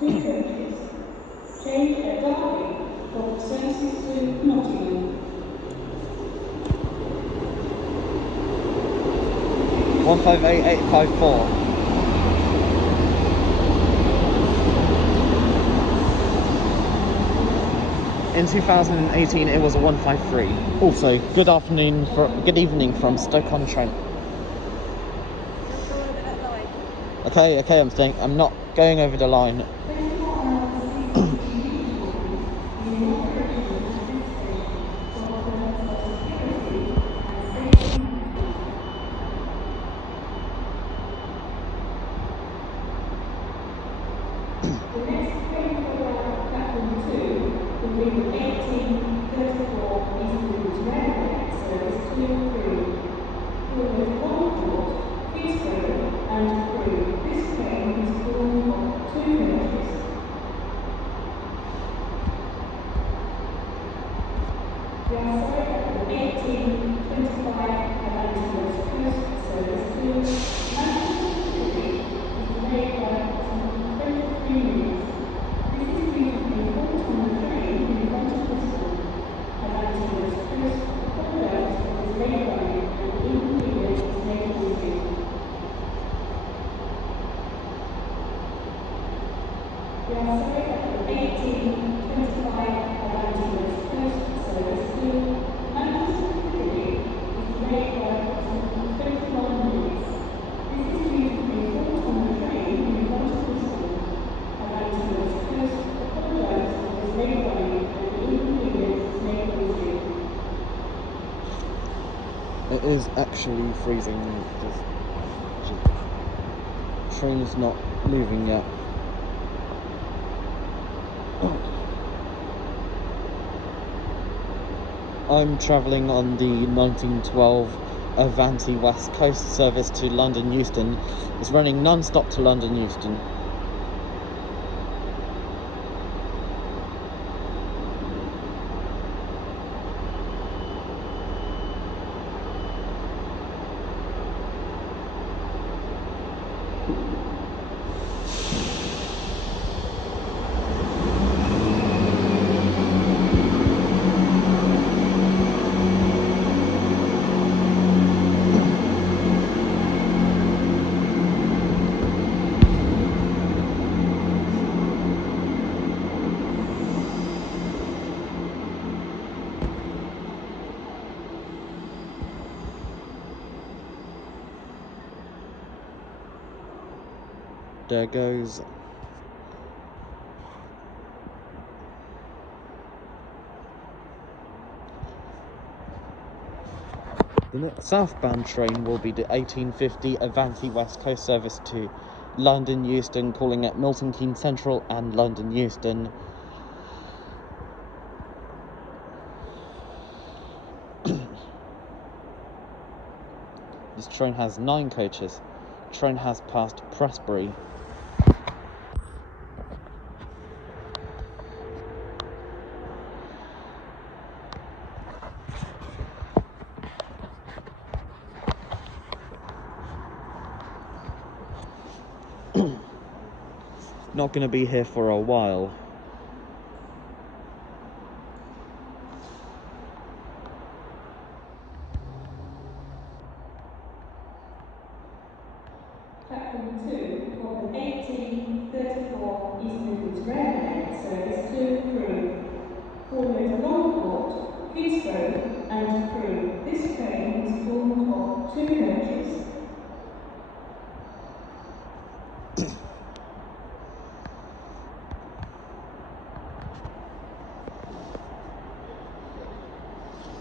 2 coaches. Change at Derby for services to Nottingham. 158854. In 2018 it was a 153. Also, good evening from Stoke-on-Trent. Okay, I'm not going over the line. The next train program at platform 2 will be the 1834 East Midlands Railway service to Crewe. Forward Longport, Heathrow and Crewe. This train is formed of 2 coaches. We are sorry that the 1825 Avanti West Coast service to Manchester Piccadilly is delayed by approximately 23 minutes. This is due to a fault on the train in front of Bristol. Avanti West Coast apologises for this late running and the inconvenience this may cause you. We are sorry that the 1825 Avanti West Coast service to Manchester Piccadilly is delayed by approximately 21 minutes. This is due to a fault on the train in front of Bristol. Avanti West Coast apologises for this late running and the inconvenience this may cause you. It is actually freezing. The train's not moving yet. I'm travelling on the 1912 Avanti West Coast service to London Euston. It's running non-stop to London Euston. There goes. The next southbound train will be the 1850 Avanti West Coast service to London Euston, calling at Milton Keynes Central and London Euston. This train has 9 coaches. The train has passed Prestbury. Not going to be here for a while. Platform 2 for the 1834 East Midlands Railway service to Crewe. Forward Longport, Heathrow and Crewe. This train is formed of 2 coaches.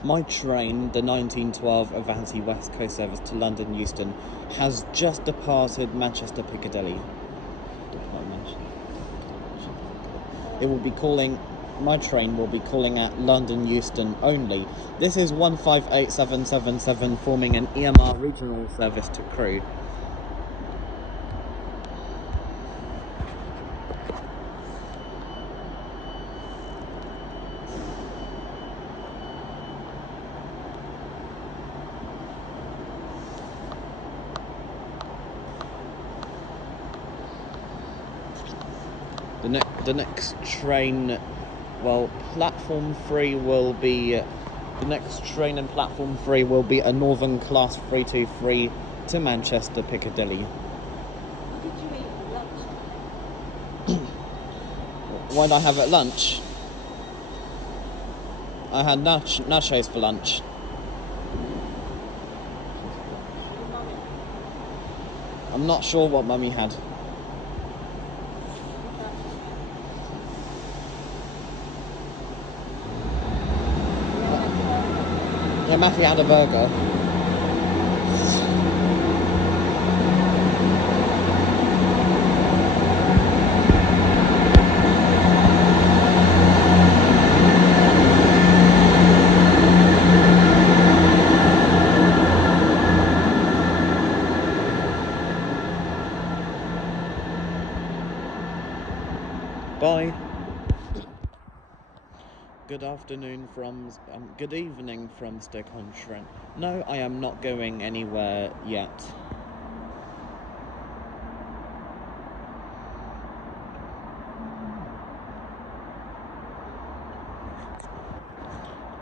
My train, the 1912 Avanti West Coast service to London Euston, has just departed Manchester Piccadilly. My train will be calling at London Euston only. This is 158777, forming an EMR regional service to Crewe. The next train, well, platform 3 will be, the next train in platform 3 will be a Northern Class 323 to Manchester Piccadilly. What did you eat for lunch? What did I have at lunch? I had nachos for lunch. Your mummy? I'm not sure what Mummy had. Yeah, Matthew had a burger. Bye. Good afternoon from, good evening from Stoke-on-Trent. No, I am not going anywhere yet.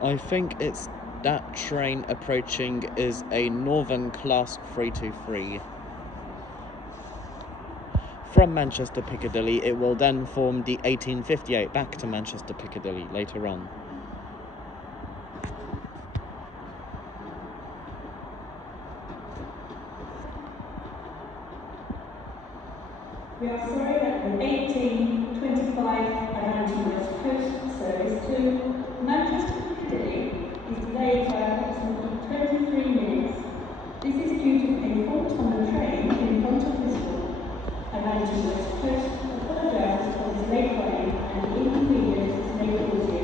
I think it's that train approaching is a Northern Class 323. From Manchester Piccadilly, it will then form the 1858 back to Manchester Piccadilly later on. We are sorry that the 1825 Avanti West Coast service to Manchester Piccadilly is delayed by approximately 23 minutes. This is due to a fault on the train in front of the stop. Avanti West Coast apologises for this late running and the inconvenience this may cause you.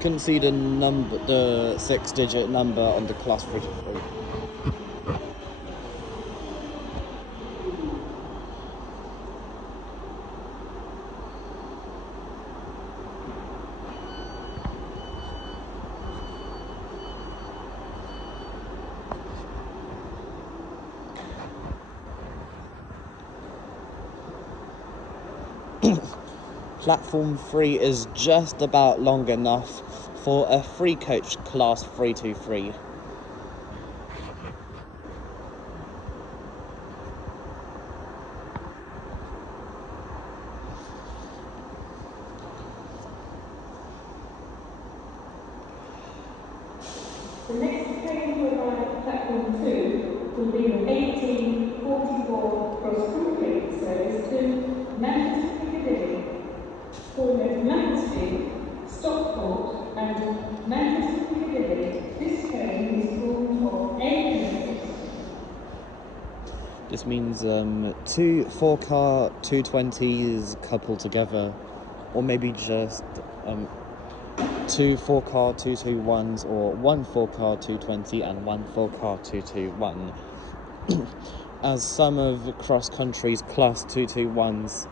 Couldn't see the number, the 6-digit number on the Class 323. Platform 3 is just about long enough for a free coach Class 323. The next train to arrive at platform 2 will be the 1844 cross-country service to Manchester Piccadilly, calling at Macclesfield, Stockport and Manchester Piccadilly. This train is formed of 8 coaches. This means 2 4-car 220s coupled together, or maybe just 2 4-car 221s, or 1 4-car 220 and 1 4-car 221. As some of Cross Country's Class 221s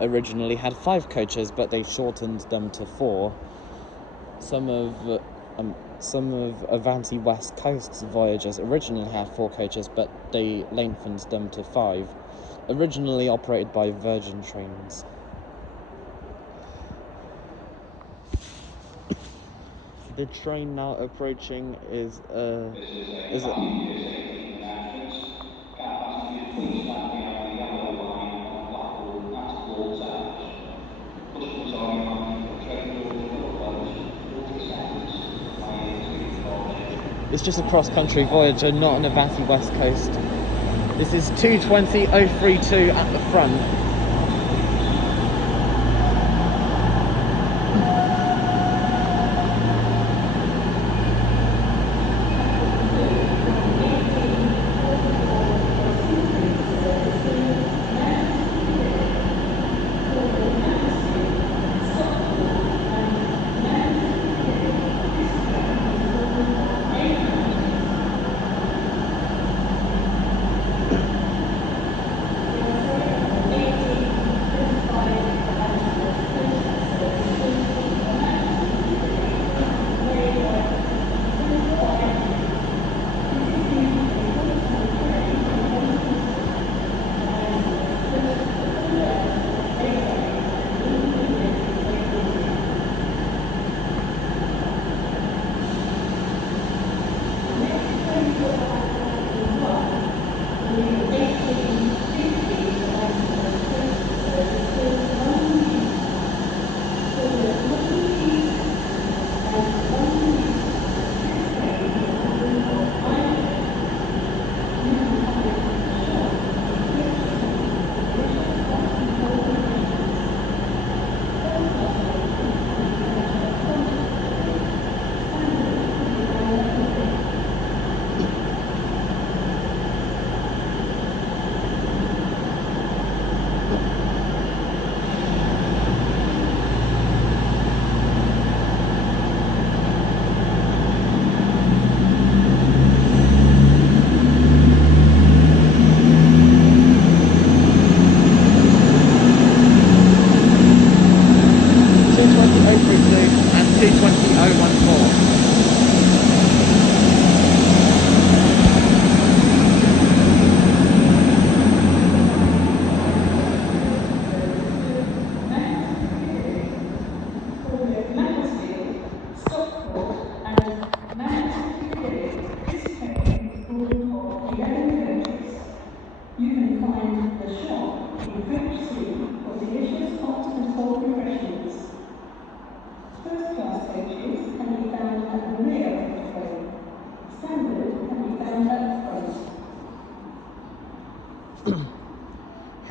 originally had 5 coaches, but they shortened them to 4. Some of Avanti West Coast's voyages originally had 4 coaches, but they lengthened them to 5, originally operated by Virgin Trains. The train now approaching is This is a passenger safety announcement. Can passengers please stand behind the yellow line on platform at all times? Customers are reminded that train doors will close in 40 seconds prior to departure. It's just a cross-country voyager, not an Avanti West Coast. This is 220032 at the front.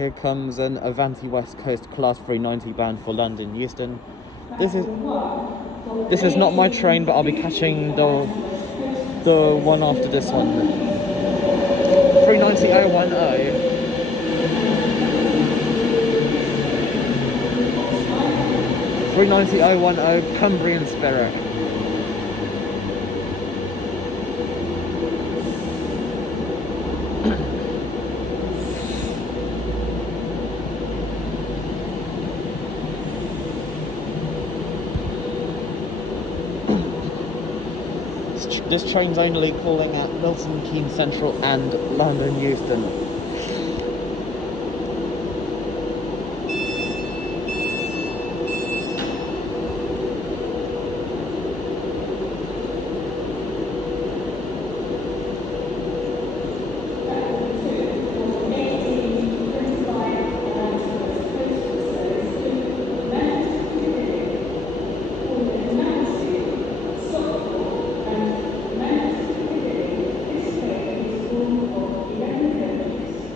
here comes an Avanti West Coast Class 390 bound for London Euston. This is not my train, but I'll be catching the one after this one. 390-010. 390-010 Cumbrian Spirit. This train's only calling at Milton Keynes Central and London Euston. Stockport and Manchester Piccadilly. This train is full of 11 coaches.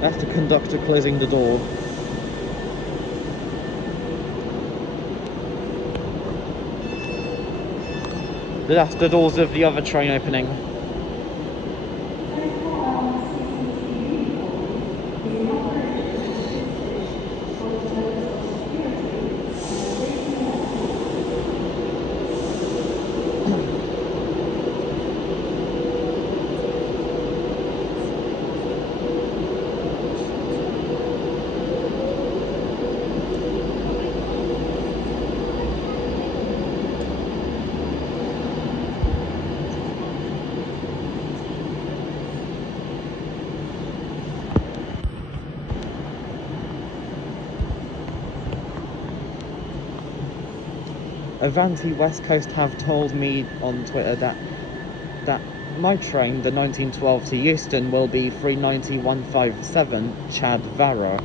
That's the conductor closing the door. That's the doors of the other train opening. So far on CCTV recording is in operation at this station for the purpose of security and safety monitoring. Avanti West Coast have told me on Twitter that my train, the 1912 to Euston, will be 390-157 Chad Vara.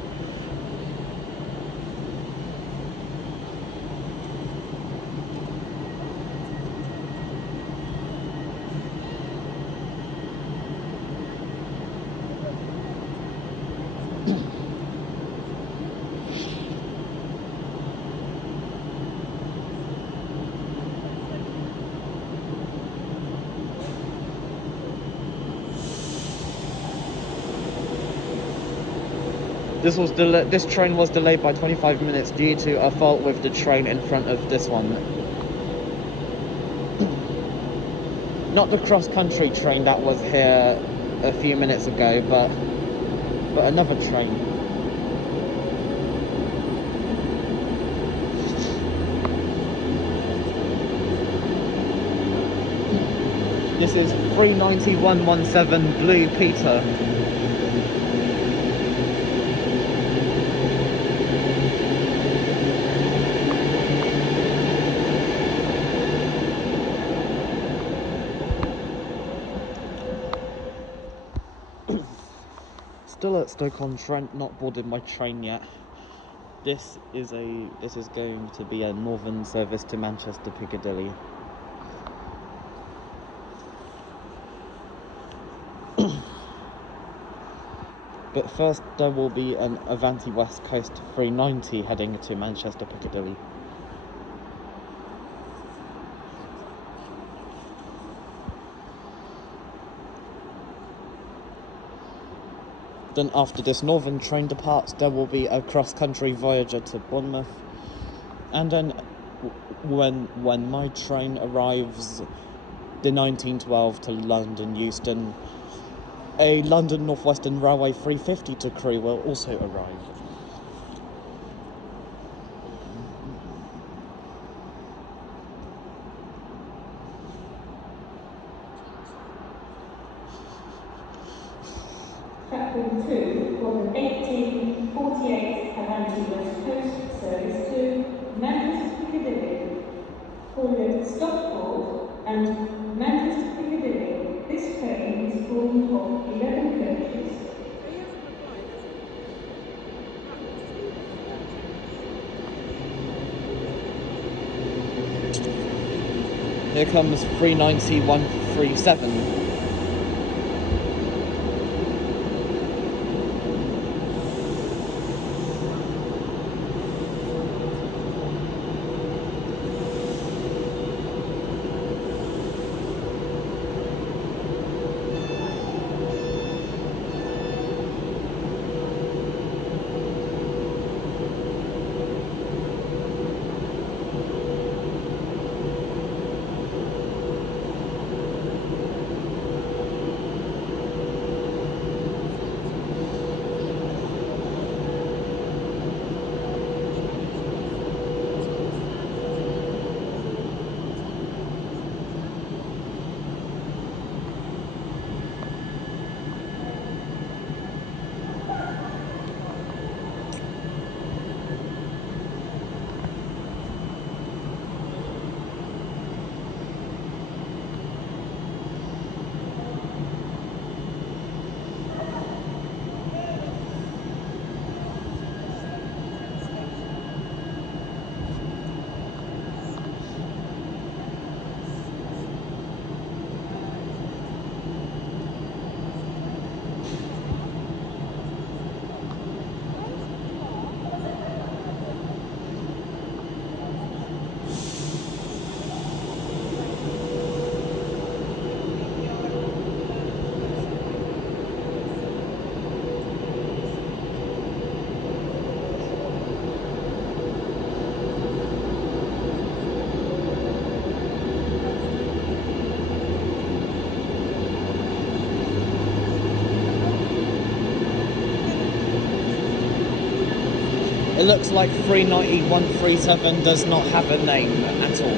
This train was delayed by 25 minutes due to a fault with the train in front of this one. Not the cross-country train that was here a few minutes ago, but another train. This is 390-117 Blue Peter. Still at Stoke-on-Trent, not boarded my train yet. This is going to be a northern service to Manchester Piccadilly. But first there will be an Avanti West Coast 390 heading to Manchester Piccadilly. Then after this northern train departs, there will be a cross-country Voyager to Bournemouth. And then when my train arrives, the 1912 to London Euston, a London North Western Railway 350 to Crewe will also arrive. Platform 2 for the 1848 Avanti West Coast service to Manchester Piccadilly. Call at Stockport and Manchester Piccadilly. This train is formed of 11 coaches. Here comes 390-137. It looks like 390-137 does not have a name at all.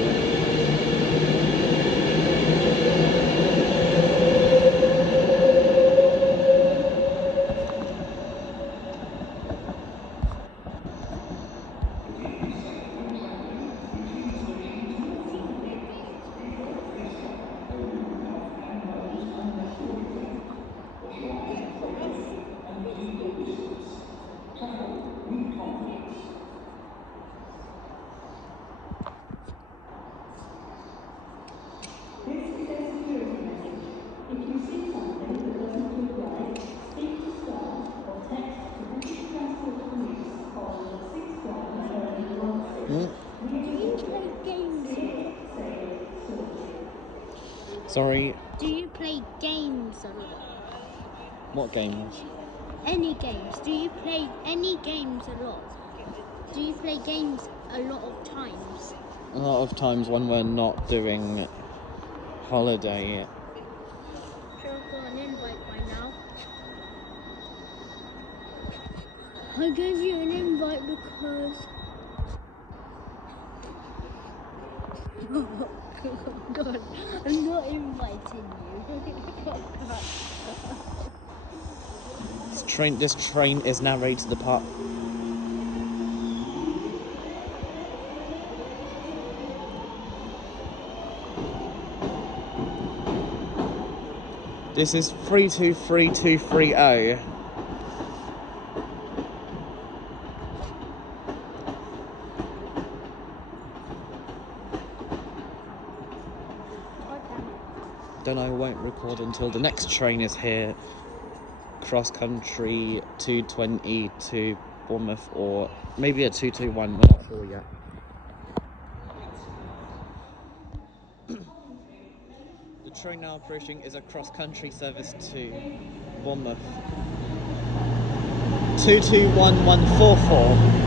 This is a security message. If you see something that doesn't look right, speak to staff or text the British Transport Police on 61016. Do you play games a lot? Sorry, Do you play games a lot? what games? Any games? Do you play any games a lot? Do you play games a lot of times? A lot of times when we're not doing holiday. Sure, I've got an invite by now. I gave you an invite because... Oh God, I'm not inviting you. This train is now ready to depart. This is 323230. Then I won't record until the next train is here. Cross country 220 to Bournemouth, or maybe a 221, we're not sure yet. The train now approaching is a cross country service to Bournemouth. 221144.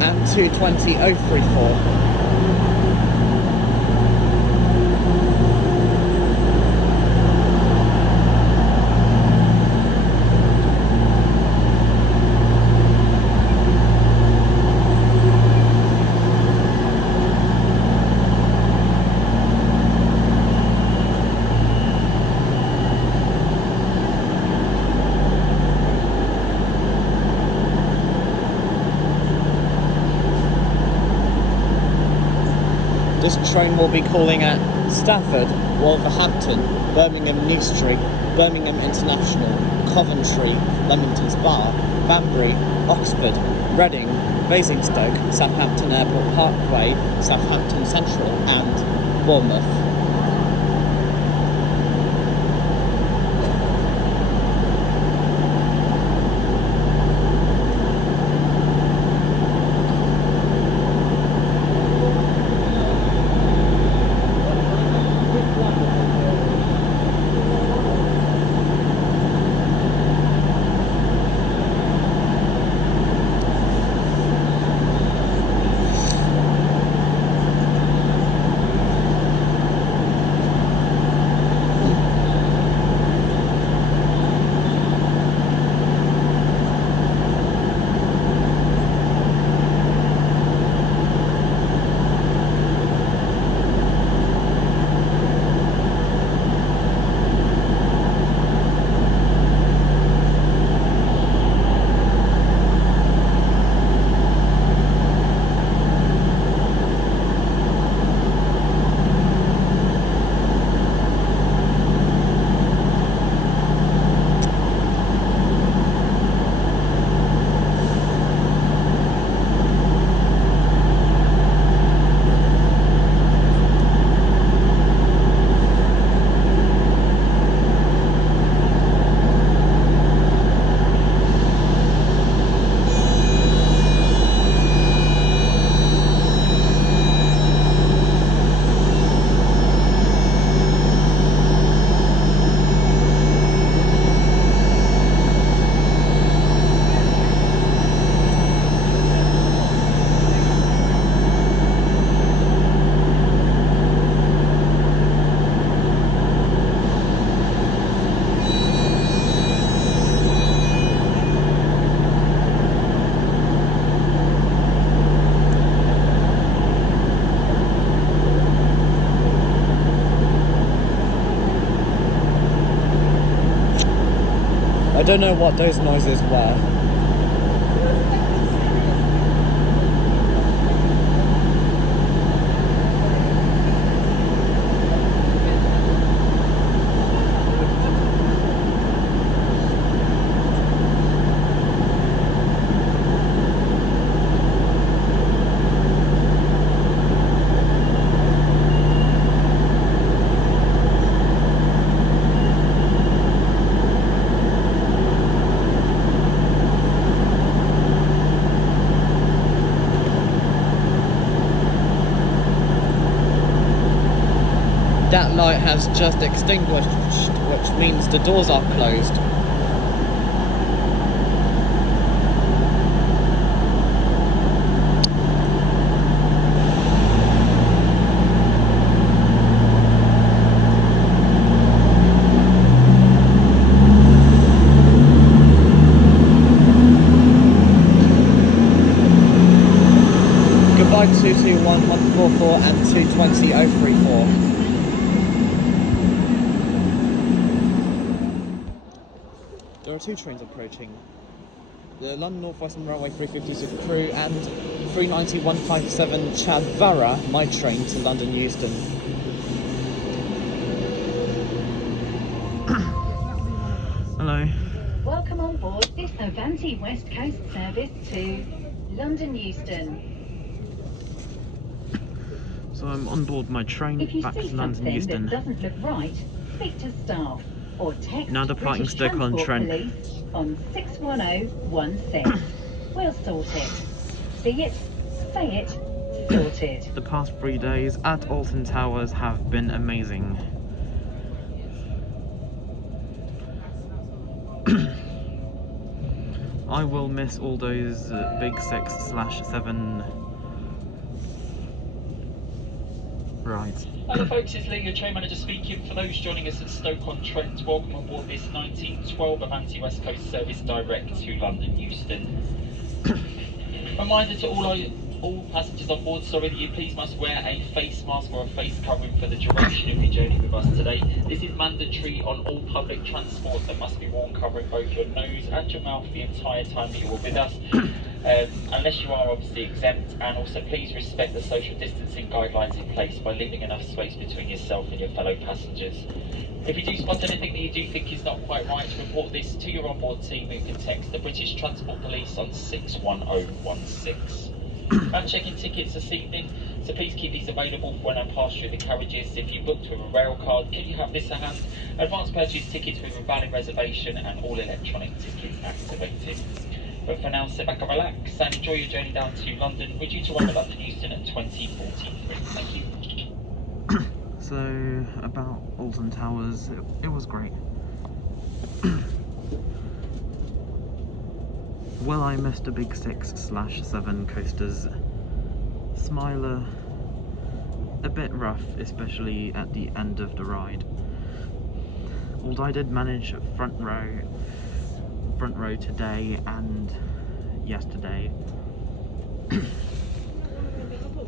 and 220034. This train will be calling at Stafford, Wolverhampton, Birmingham New Street, Birmingham International, Coventry, Leamington Spa, Banbury, Oxford, Reading, Basingstoke, Southampton Airport Parkway, Southampton Central and Bournemouth. I don't know what those noises were. That light has just extinguished, which means the doors are closed. Goodbye 221 144 and 220 034. There are two trains approaching. The London North Western Railway 350 Crew and 390 157 Chavara, my train to London Euston. Hello. Welcome on board this Avanti West Coast service to London Euston. So I'm on board my train If you back see to London something Euston. that doesn't look right, speak to staff or text Now departing British Stoke-on-Trent. Transport Police on 61016. We'll sort it. See it, say it, sorted. The past 3 days at Alton Towers have been amazing. I will miss all those big 6/7 rides. Hello folks, it's Lee, your train manager speaking. For those joining us at Stoke-on-Trent, welcome on board this 1912 Avanti West Coast service direct to London Euston. Reminder to all passengers on board, that you please must wear a face mask or a face covering for the duration of your journey with us today. This is mandatory on all public transport and must be worn covering both your nose and your mouth the entire time that you're with us. unless you are obviously exempt, and also please respect the social distancing guidelines in place by leaving enough space between yourself and your fellow passengers. If you do spot anything that you do think is not quite right, report this to your onboard team, who can text the British Transport Police on 61016. I'm checking tickets this evening, so please keep these available for when I pass through the carriages. If you booked with a rail card, can you have this at hand? Advance purchase tickets with a valid reservation and all electronic tickets activated. But for now, sit back and relax and enjoy your journey down to London. We're due to arrive at London Euston at 20:43. Thank you. So, about Alton Towers, it was great. Well, I missed a big 6/7 coasters. Smiler, a bit rough, especially at the end of the ride. Although I did manage front row today and yesterday.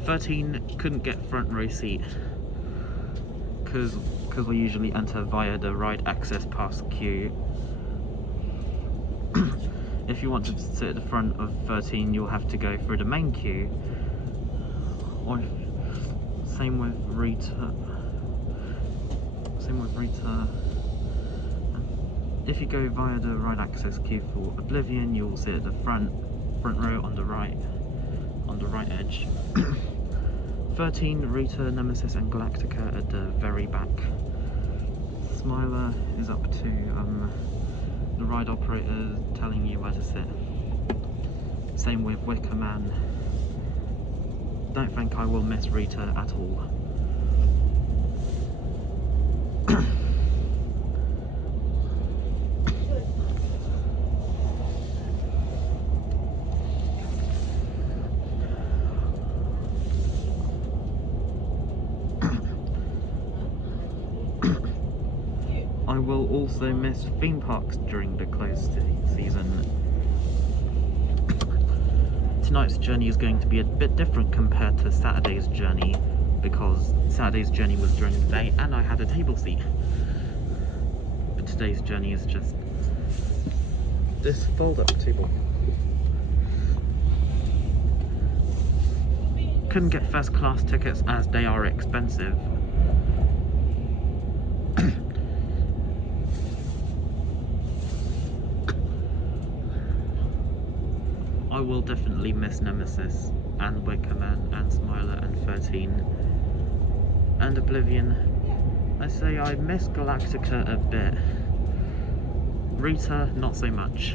13 couldn't get front row seat because we usually enter via the ride access pass queue. If you want to sit at the front of 13, you'll have to go through the main queue. Or same with Rita. If you go via the ride access queue for Oblivion, you'll sit at the front row on the right edge. 13, Rita, Nemesis and Galactica at the very back. Smiler is up to the ride operator telling you where to sit. Same with Wicker Man. Don't think I will miss Rita at all. I will also miss theme parks during the closed season. Tonight's journey is going to be a bit different compared to Saturday's journey, because Saturday's journey was during the day and I had a table seat. But today's journey is just this fold-up table. Couldn't get first class tickets as they are expensive. I will definitely miss Nemesis and Wicker Man and Smiler and 13 and Oblivion. I say I miss Galactica a bit. Rita, not so much.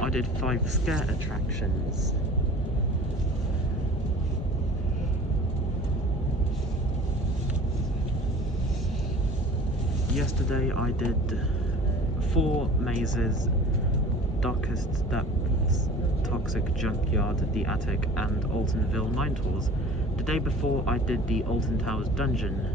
I did 5 scare attractions. Yesterday I did 4 mazes: Darkest Depths, Toxic Junkyard, The Attic and Altonville 9 tours. The day before I did the Alton Towers dungeon.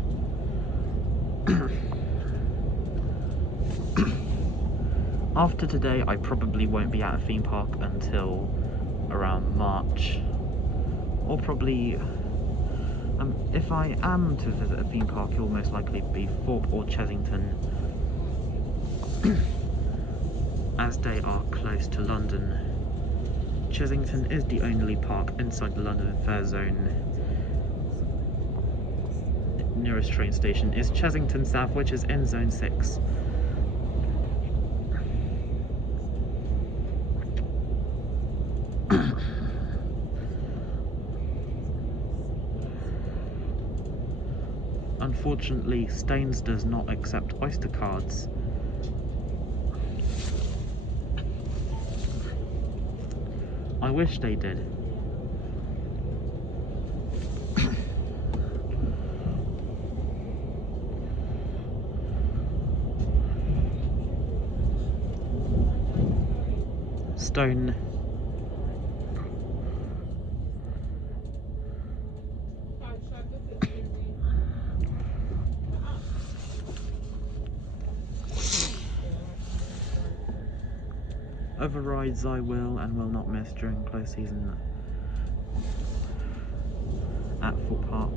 After today I probably won't be at a theme park until around March, or probably if I am to visit a theme park, it will most likely be Thorpe or Chesington, as they are close to London. Chesington is the only park inside the London Fair Zone. Nearest train station is Chesington South, which is in Zone 6. Unfortunately, Staines does not accept Oyster cards. I wish they did. Stone. Other rides I will and will not miss during close season at Thorpe Park.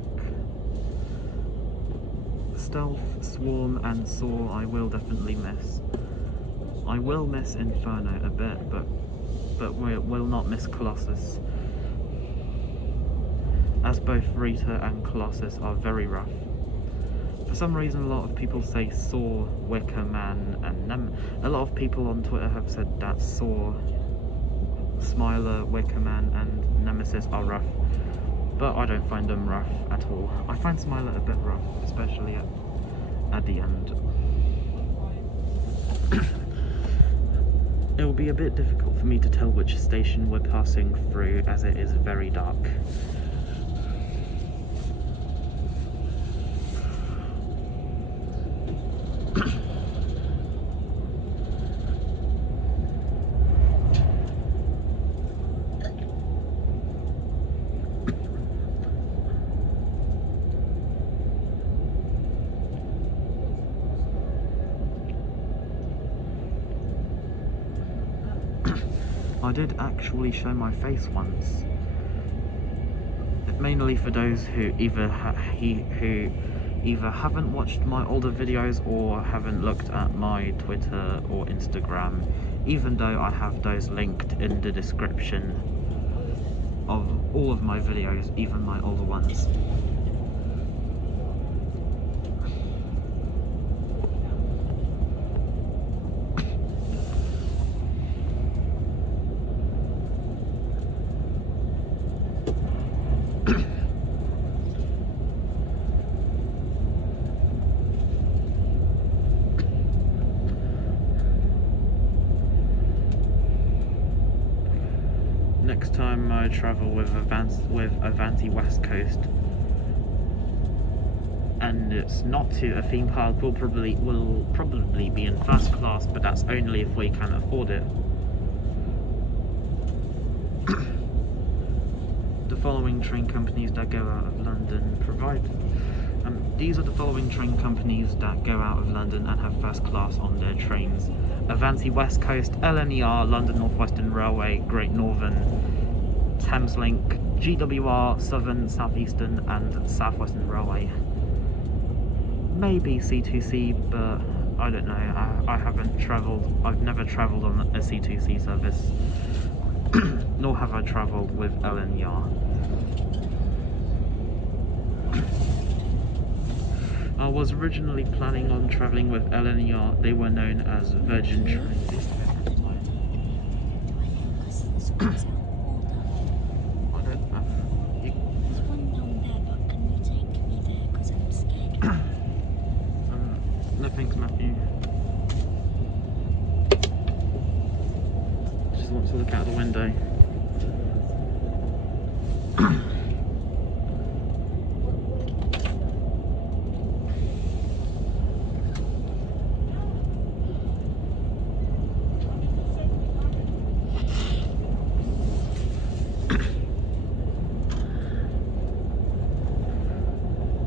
Stealth, Swarm and Saw I will definitely miss. I will miss Inferno a bit, but we will not miss Colossus, as both Rita and Colossus are very rough. For some reason, a lot of people say Saw, Wicker Man, and a lot of people on Twitter have said that Saw, Smiler, Wicker Man, and Nemesis are rough, but I don't find them rough at all. I find Smiler a bit rough, especially at the end. It will be a bit difficult for me to tell which station we're passing through, as it is very dark. I did actually show my face once, mainly for those who either haven't watched my older videos or haven't looked at my Twitter or Instagram, even though I have those linked in the description of all of my videos, even my older ones. Next time I travel with Avanti West Coast, and it's not to a theme park, will probably be in first class, but that's only if we can afford it. The following train companies that go out of London provide. These are the following train companies that go out of London and have first class on their trains: Avanti West Coast, LNER, London North Western Railway, Great Northern, Thameslink, GWR, Southern, South Eastern and South Western Railway. Maybe C2C, but I don't know. I've never travelled on a C2C service, nor have I travelled with LNER. I was originally planning on travelling with LNER. They were known as Virgin Trains. I don't know. There's one down there, but can you take me there? Because I'm scared. No thanks, Matthew. Just want to look out the window.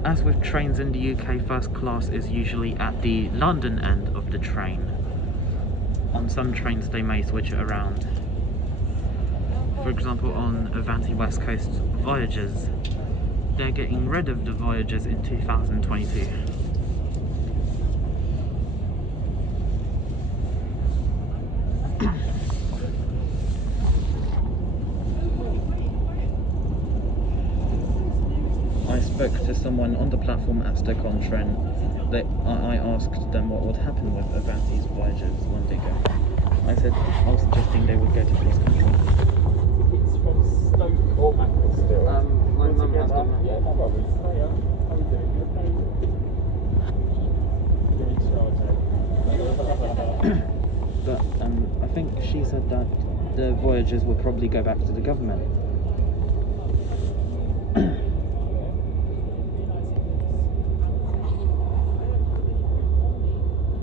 As with trains in the UK, first class is usually at the London end of the train. On some trains they may switch it around. For example, on Avanti West Coast Voyages, they're getting rid of the Voyages in 2022. I spoke to someone on the platform at Stoke-on-Trent. I asked them what would happen with Avanti's Voyages when they go. I was suggesting they would go to cross country. Tickets from Stoke or Macclesfield? My mum has them. Yeah, no worries. Hiya. How are you doing? You okay? You're in charge, eh? But I think she said that the Voyages will probably go back to the government.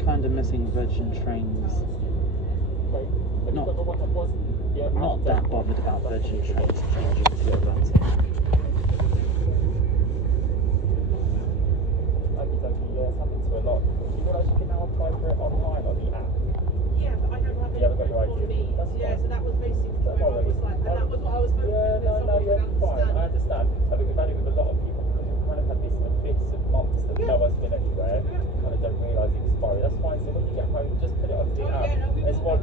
Kind of missing Virgin Trains. Not that bothered about Virgin Trains changing to Avanti. Yeah, it's happened to a lot. Do you realise you can now apply for it online on the app? Yeah, but I don't have any You haven't got your proof on ID. me. That's Yeah, fine. so that was basically Don't where I worry. was like, and that was what I was hoping Yeah, that someone you're would fine. I understand. understand. I think we've had it with a lot of people because we've kind of had this abyss of months that no one's been anywhere.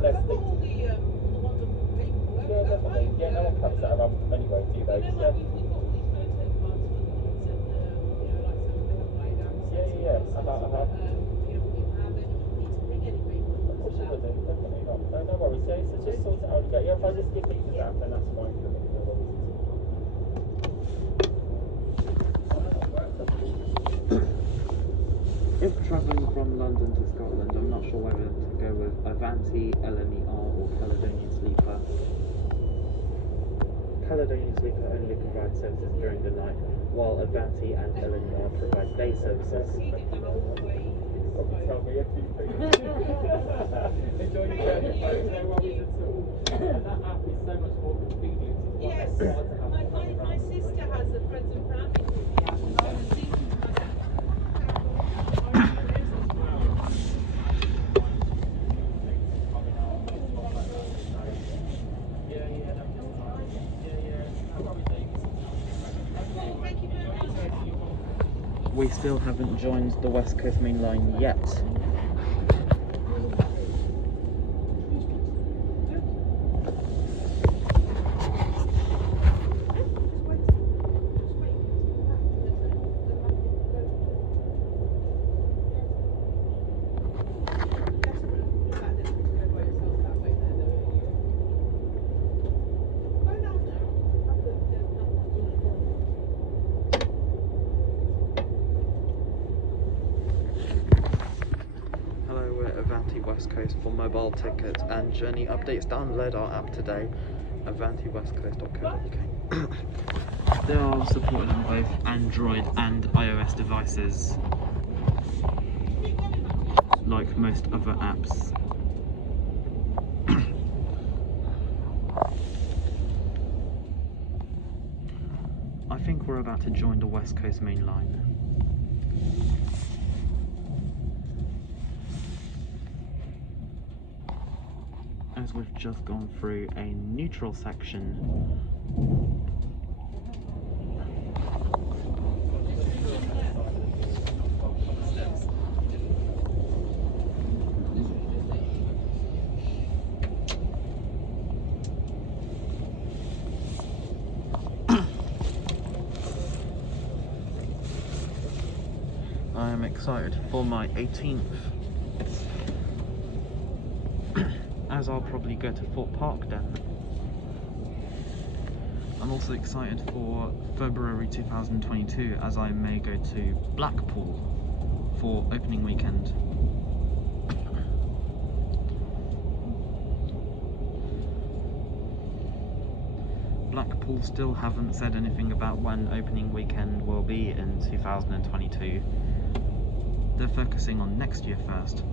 less things. Yeah, definitely. Yeah, no one cuts that around anyway, do they? So, yeah. Of course you would do, definitely not. No worries, yeah, so just sort it out and get. Yeah, if I just give these a zap, then that's fine for me. No worries. If travelling from London to Scotland, I'm not sure whether to go with Avanti, LNER or Caledonian Sleeper. Caledonian Sleeper only provides services during the night, while Avanti and LNER provide day services. Probably tell me everything. Enjoy your journey, folks, no worries at all. And that app is so much more convenient. It's Yes, quite hard to have my sister has a friends and family with the app, and I was thinking to myself, We still haven't joined the West Coast Main Line yet. Avanti West Coast for mobile tickets and journey updates. Download our app today, avantiwestcoast.co.uk. They are supported on both Android and iOS devices, like most other apps. I think we're about to join the West Coast Main Line. As we've just gone through a neutral section. I am excited for my 18th. As I'll probably go to Fort Park then. I'm also excited for February 2022 as I may go to Blackpool for opening weekend. Blackpool still haven't said anything about when opening weekend will be in 2022. They're focusing on next year first.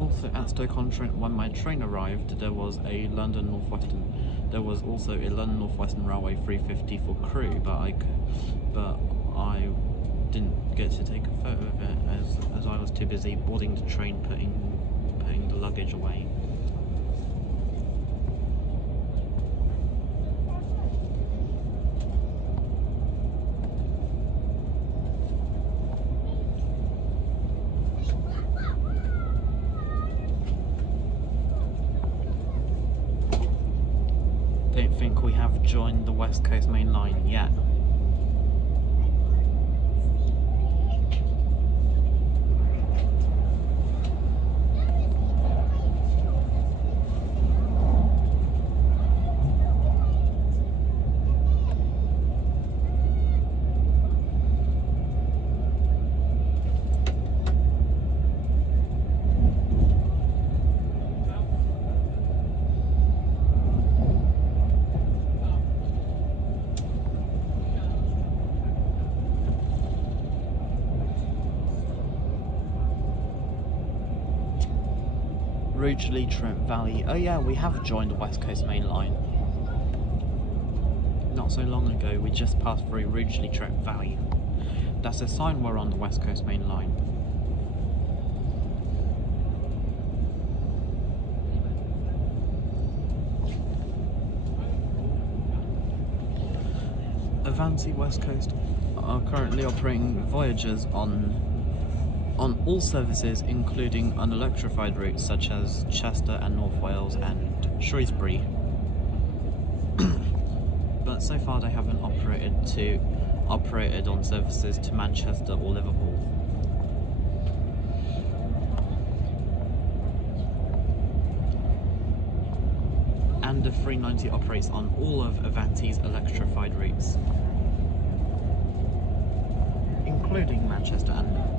Also at Stoke-on-Trent, when my train arrived, there was also a London North Western Railway 350 for crew, but I didn't get to take a photo of it as I was too busy boarding the train, putting the luggage away. Don't think we have joined the West Coast Main Line yet. Ridgely Trent Valley. Oh yeah, we have joined the West Coast Main Line. Not so long ago, we just passed through Ridgely Trent Valley. That's a sign we're on the West Coast Main Line. Avanti West Coast are currently operating voyages on all services, including unelectrified routes such as Chester and North Wales and Shrewsbury. But so far they haven't operated on services to Manchester or Liverpool. And the 390 operates on all of Avanti's electrified routes, including Manchester and Liverpool.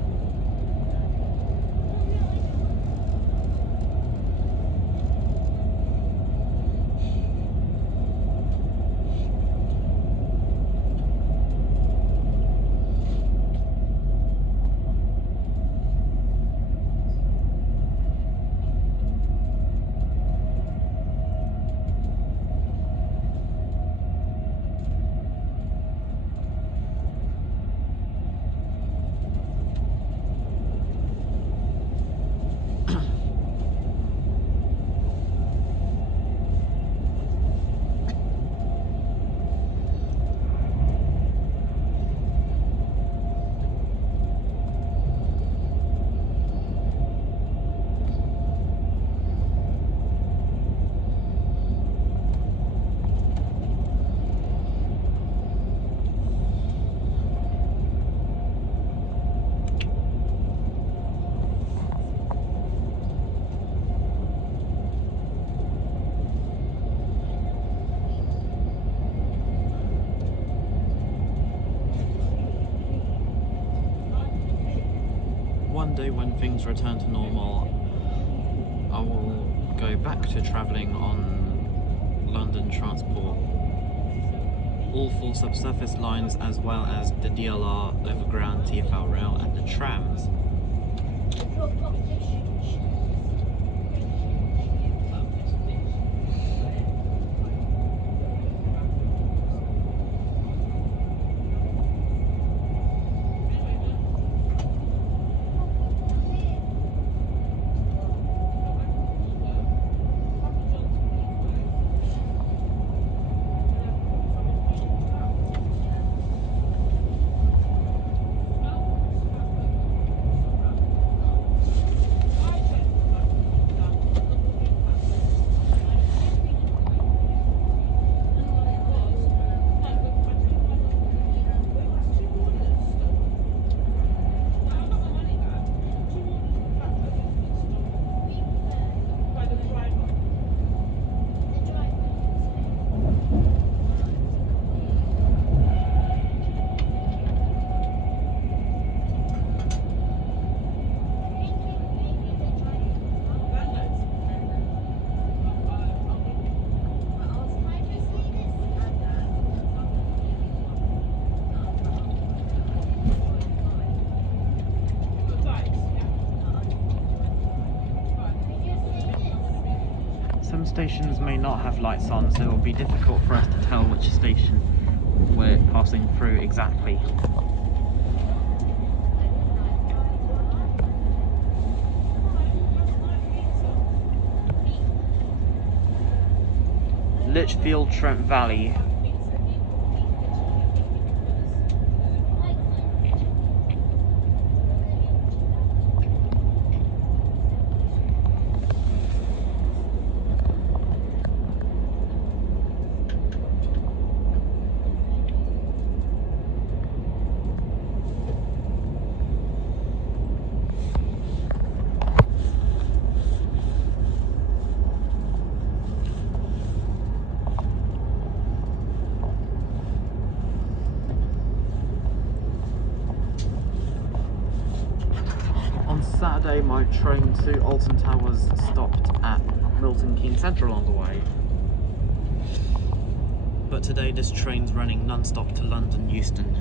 One day when things return to normal, I will go back to travelling on London Transport, all 4 subsurface lines as well as the DLR, Overground, TfL rail and the trams. Some stations may not have lights on, so it will be difficult for us to tell which station we're passing through exactly. Lichfield, Trent Valley. Saturday, my train to Alton Towers stopped at Milton Keynes Central on the way. But today this train's running non-stop to London Euston.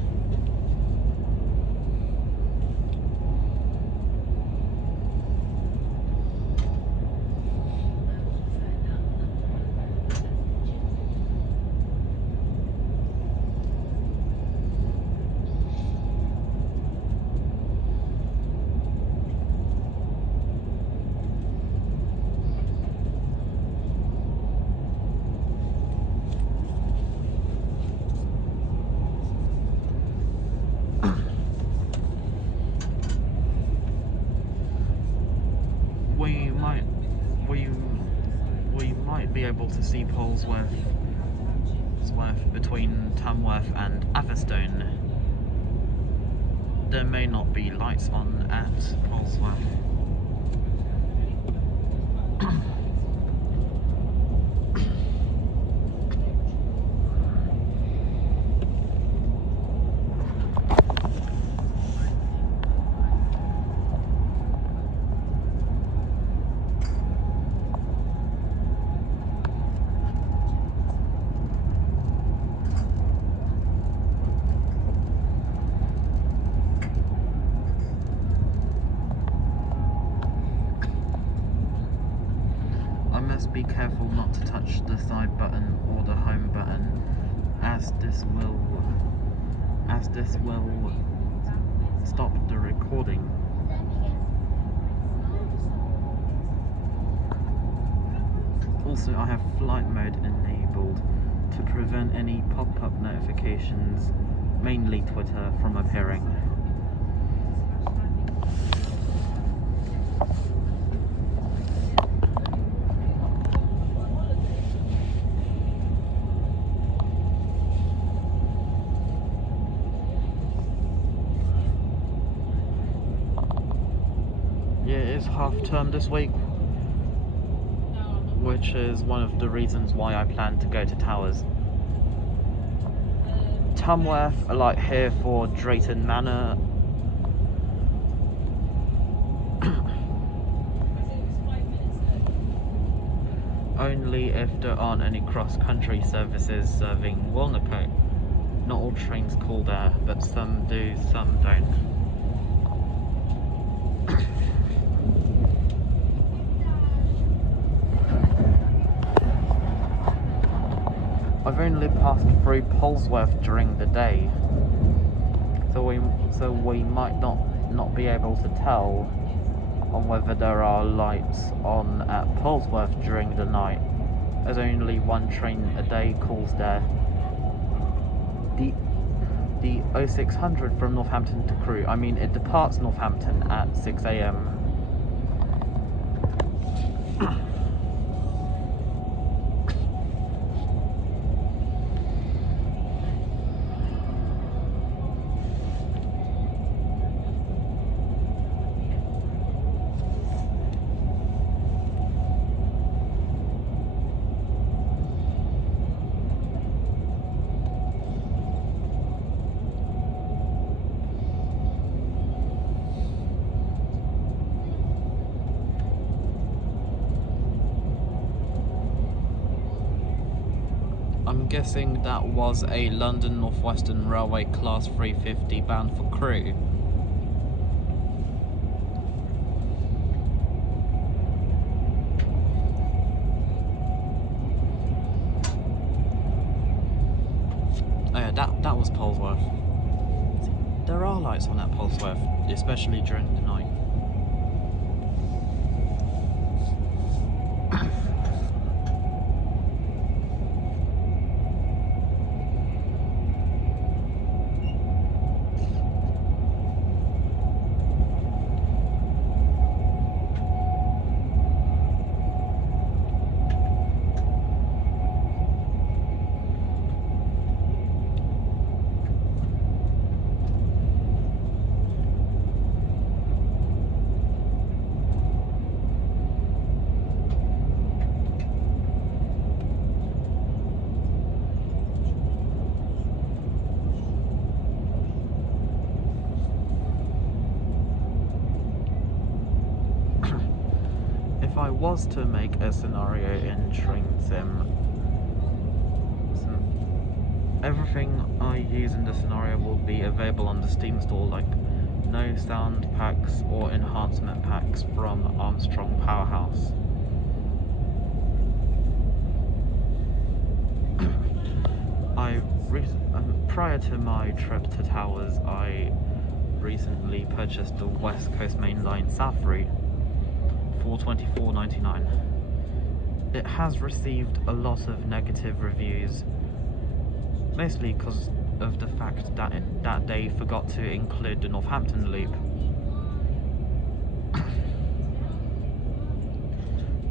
see Polesworth between Tamworth and Atherstone. There may not be lights on at Polesworth. Be careful not to touch the side button or the home button, as this will stop the recording. Also, I have flight mode enabled to prevent any pop-up notifications, mainly Twitter, from appearing. Half term this week, which is one of the reasons why I plan to go to Towers. Tamworth are like here for Drayton Manor. Only if there aren't any cross-country services serving Wilnecote. Not all trains call there, but some do, some don't. I've only passed through Polesworth during the day, so we might not be able to tell on whether there are lights on at Polesworth during the night, as only one train a day calls there. The 0600 from Northampton to Crewe. I mean, it departs Northampton at 6 AM. I'm guessing that was a London North Western Railway Class 350 bound for Crewe. Oh yeah, that was Polesworth. There are lights on at Polesworth, especially during the night. If I was to make a scenario in Train Sim, everything I use in the scenario will be available on the Steam store, like no sound packs or enhancement packs from Armstrong Powerhouse. Prior to my trip to Towers, I recently purchased the West Coast Main Line South route for $24.99. It has received a lot of negative reviews, mostly because of the fact that they forgot to include the Northampton loop.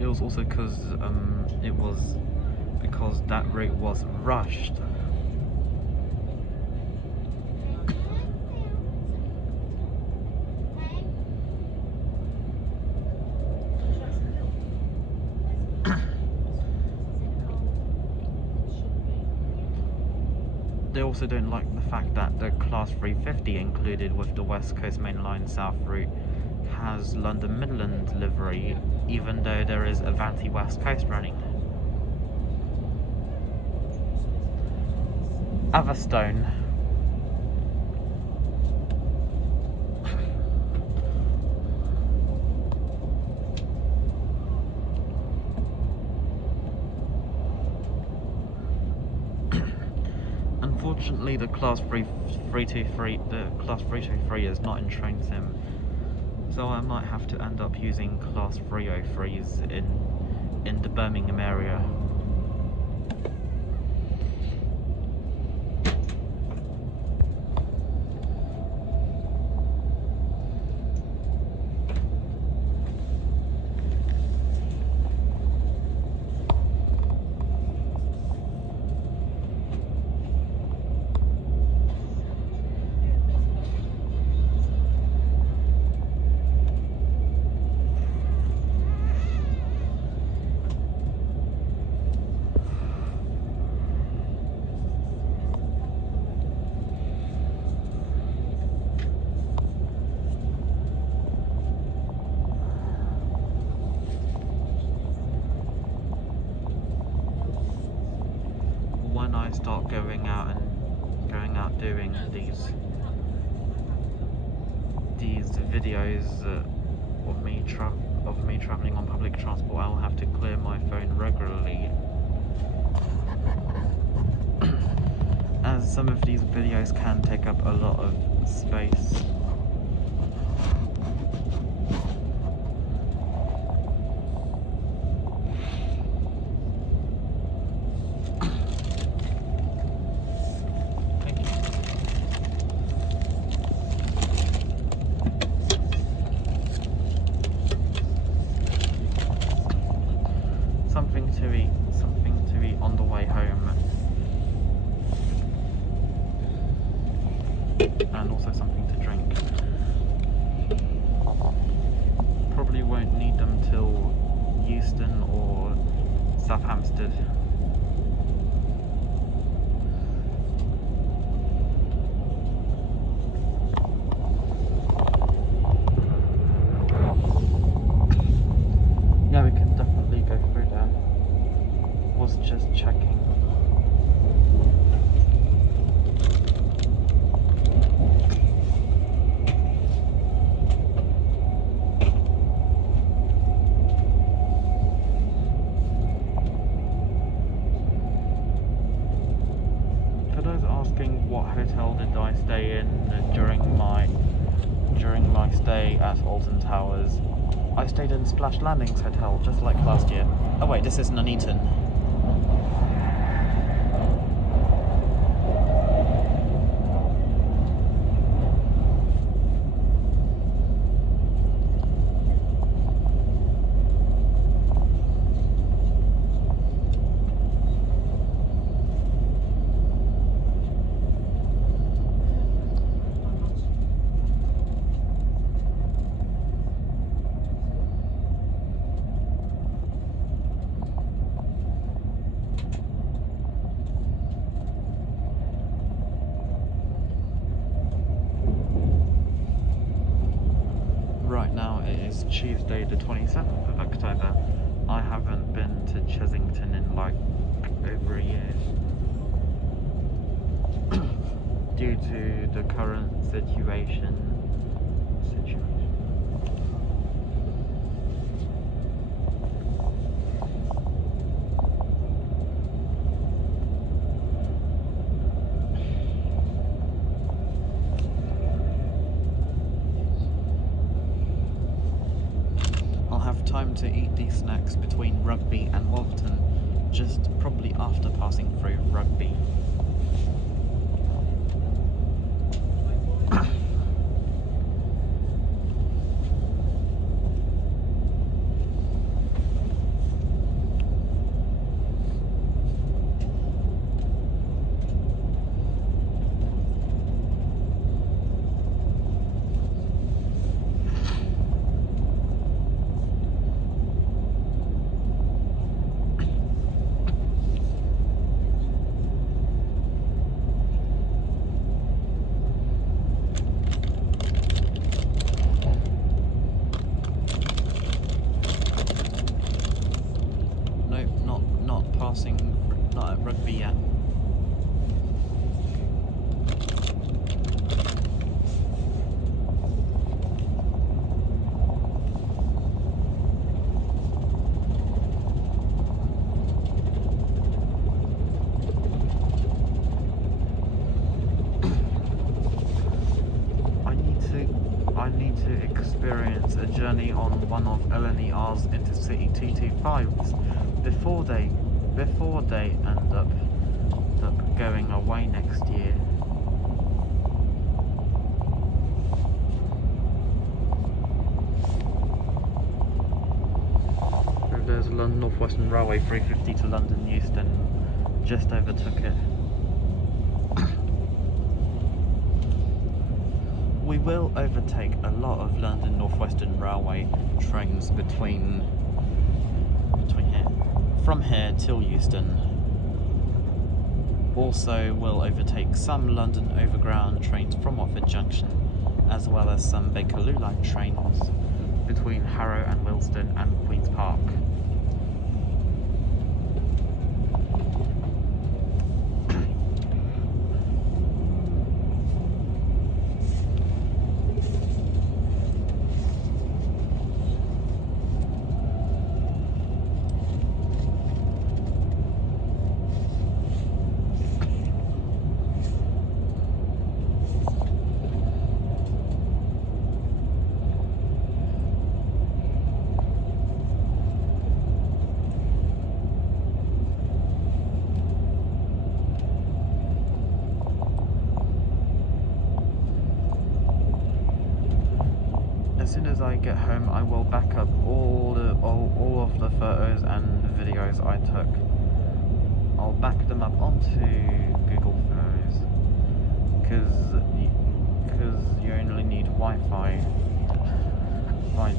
It was also because it was because that route was rushed. They also don't like the fact that the Class 350 included with the West Coast Main Line South route has London Midland livery, even though there is Avanti West Coast running. Atherstone. Unfortunately, the Class 323 is not in train sim, so I might have to end up using Class 303s in the Birmingham area. When I start going out doing these videos of me traveling on public transport, I'll have to clear my phone regularly, as some of these videos can take up a lot of space. Something to eat on the way home, and also something to drink. Probably won't need them till Euston or South Hampstead. Yeah, we can definitely go through that. Was just checking. For those asking what hotel did I stay in during my stay at Alton Towers, I stayed in Splash Landings Hotel, just like last year. Oh wait, this is Nuneaton. Right now it is Tuesday the 27th of October. I haven't been to Chesington in like over a year due to the current situation. Time to eat these snacks between Rugby and Wolverton, just probably after passing through Rugby. experience a journey on one of LNER's intercity 225s before they end up going away next year. There's a London North Western Railway 350 to London Euston, just overtook it. We will overtake a lot of London North Western Railway trains between here, from here till Euston. Also will overtake some London Overground trains from Watford Junction, as well as some Bakerloo line trains between Harrow and Wilston and Queen's Park. As soon as I get home, I will back up all of the photos and videos I took. I'll back them up onto Google Photos, because you only need Wi-Fi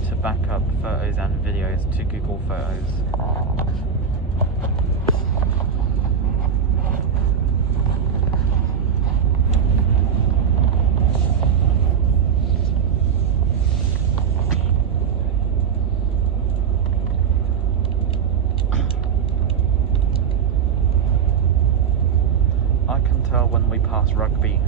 to back up photos and videos to Google Photos. When we pass Rugby.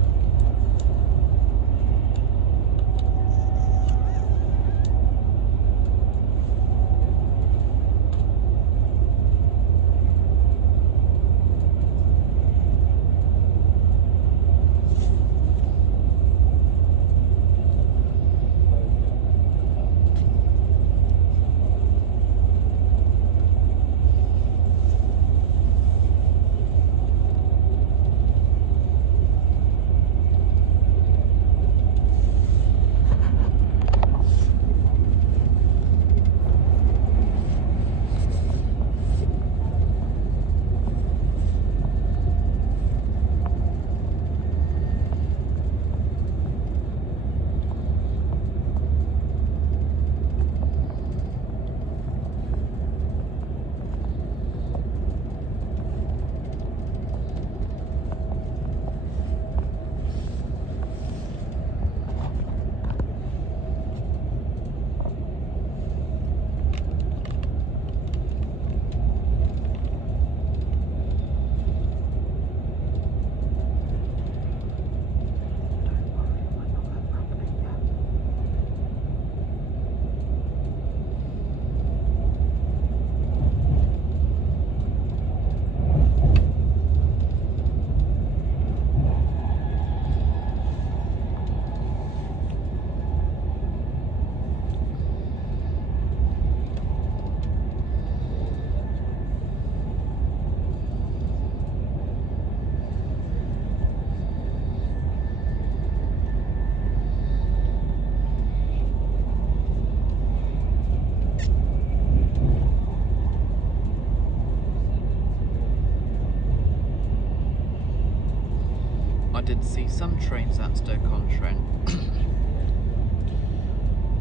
I did see some trains at Stoke-on-Trent.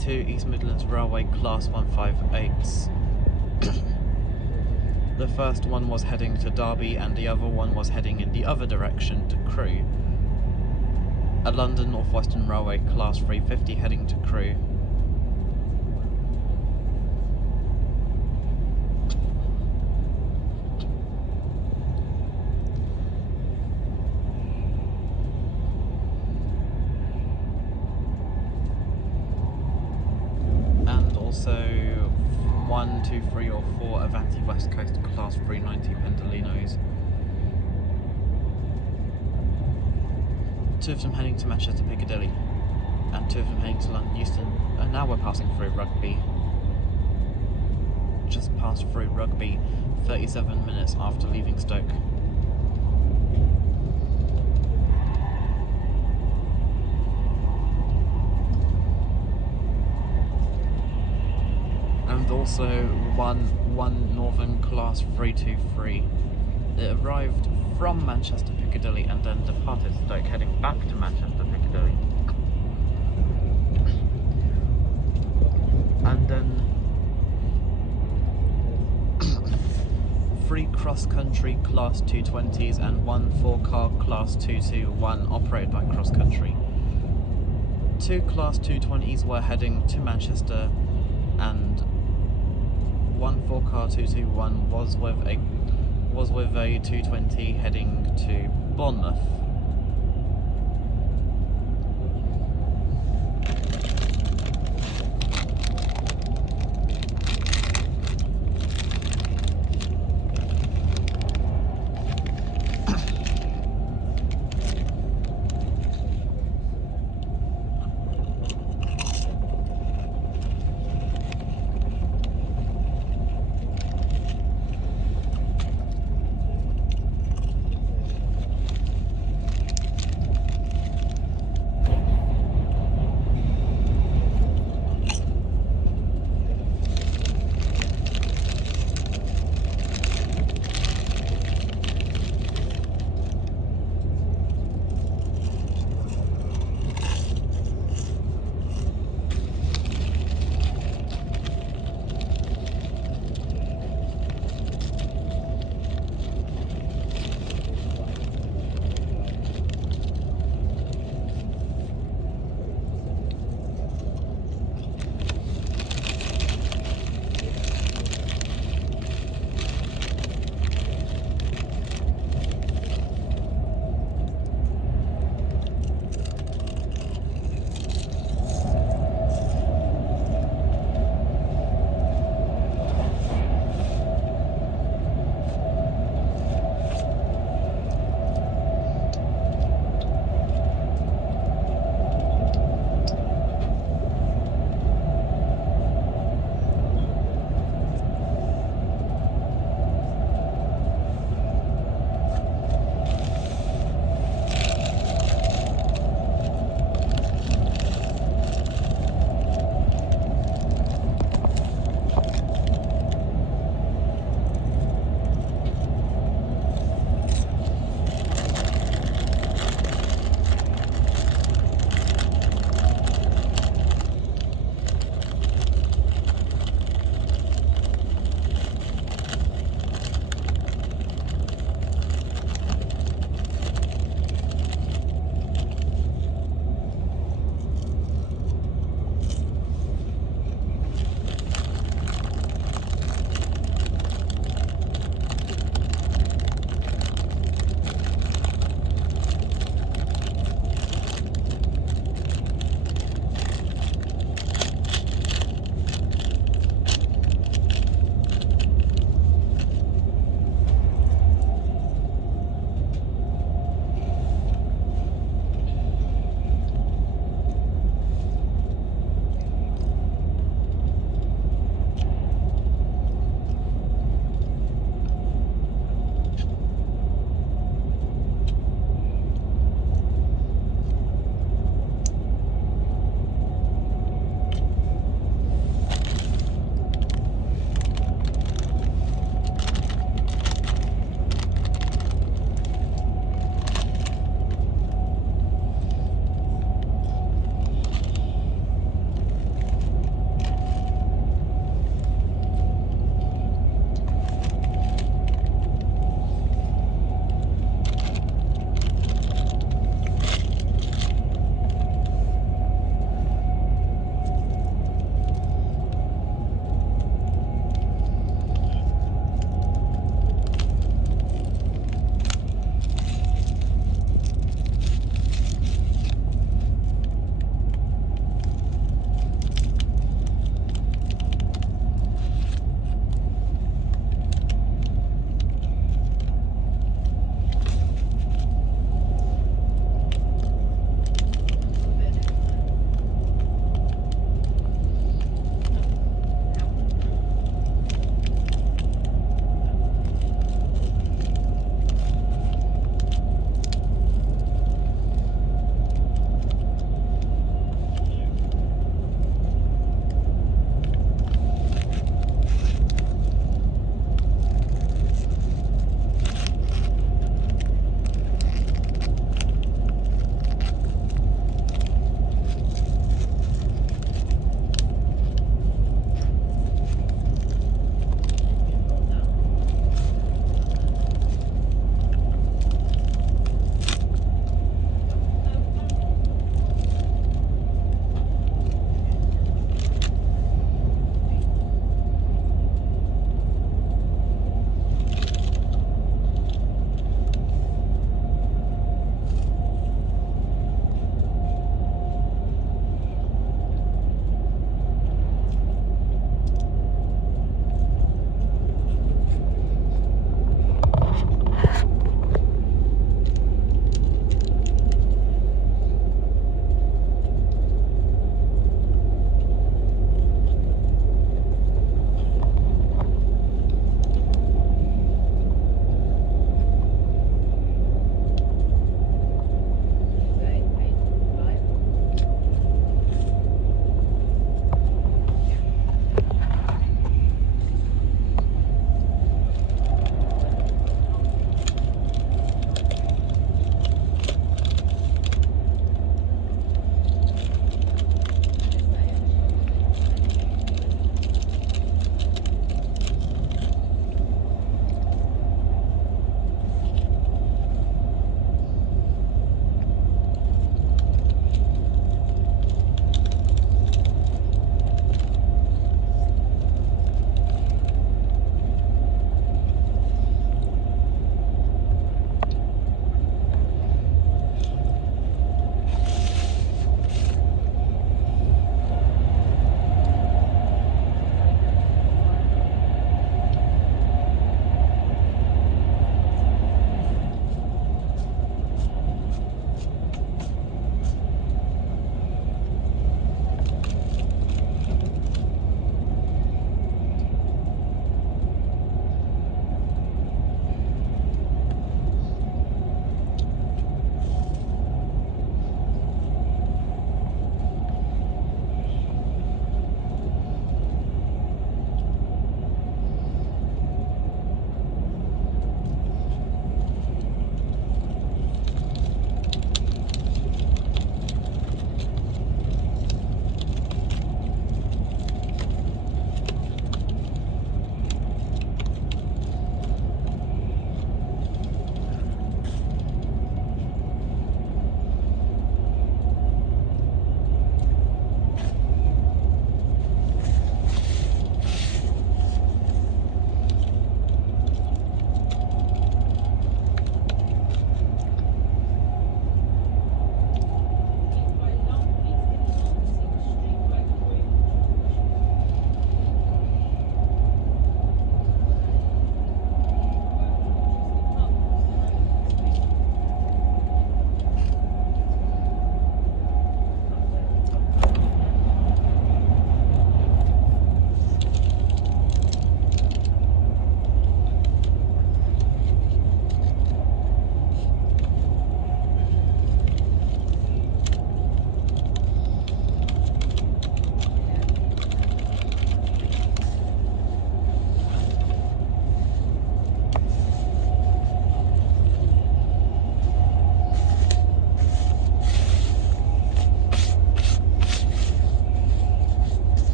2 East Midlands Railway Class 158s. The first one was heading to Derby and the other one was heading in the other direction to Crewe. A London North Western Railway Class 350 heading to Crewe. Also 1, 2, 3 or 4 Avanti West Coast Class 390 Pendolinos. 2 of them heading to Manchester Piccadilly. and 2 of them heading to London Euston. And now we're passing through Rugby. Just passed through Rugby 37 minutes after leaving Stoke. And also one Northern Class 323. It arrived from Manchester Piccadilly and then departed Stoke, heading back to Manchester Piccadilly. And then 3 cross-country Class 220s and 1 4-car Class 221 operated by Cross Country. 2 Class 220s were heading to Manchester, and 1 4-car 221 was with a 220 heading to Bournemouth.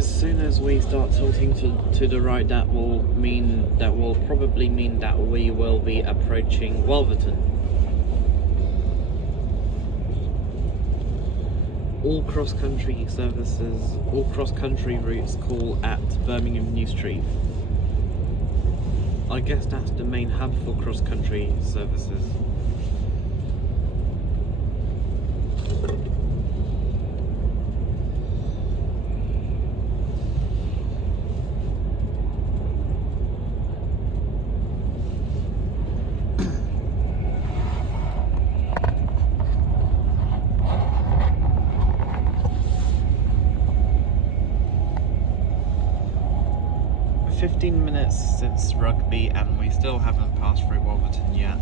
as soon as we start tilting to the right, that will probably mean that we will be approaching Wolverton. All cross-country services, all cross-country routes call at Birmingham New Street. I guess that's the main hub for cross-country services. Since rugby, and we still haven't passed through Wolverton yet.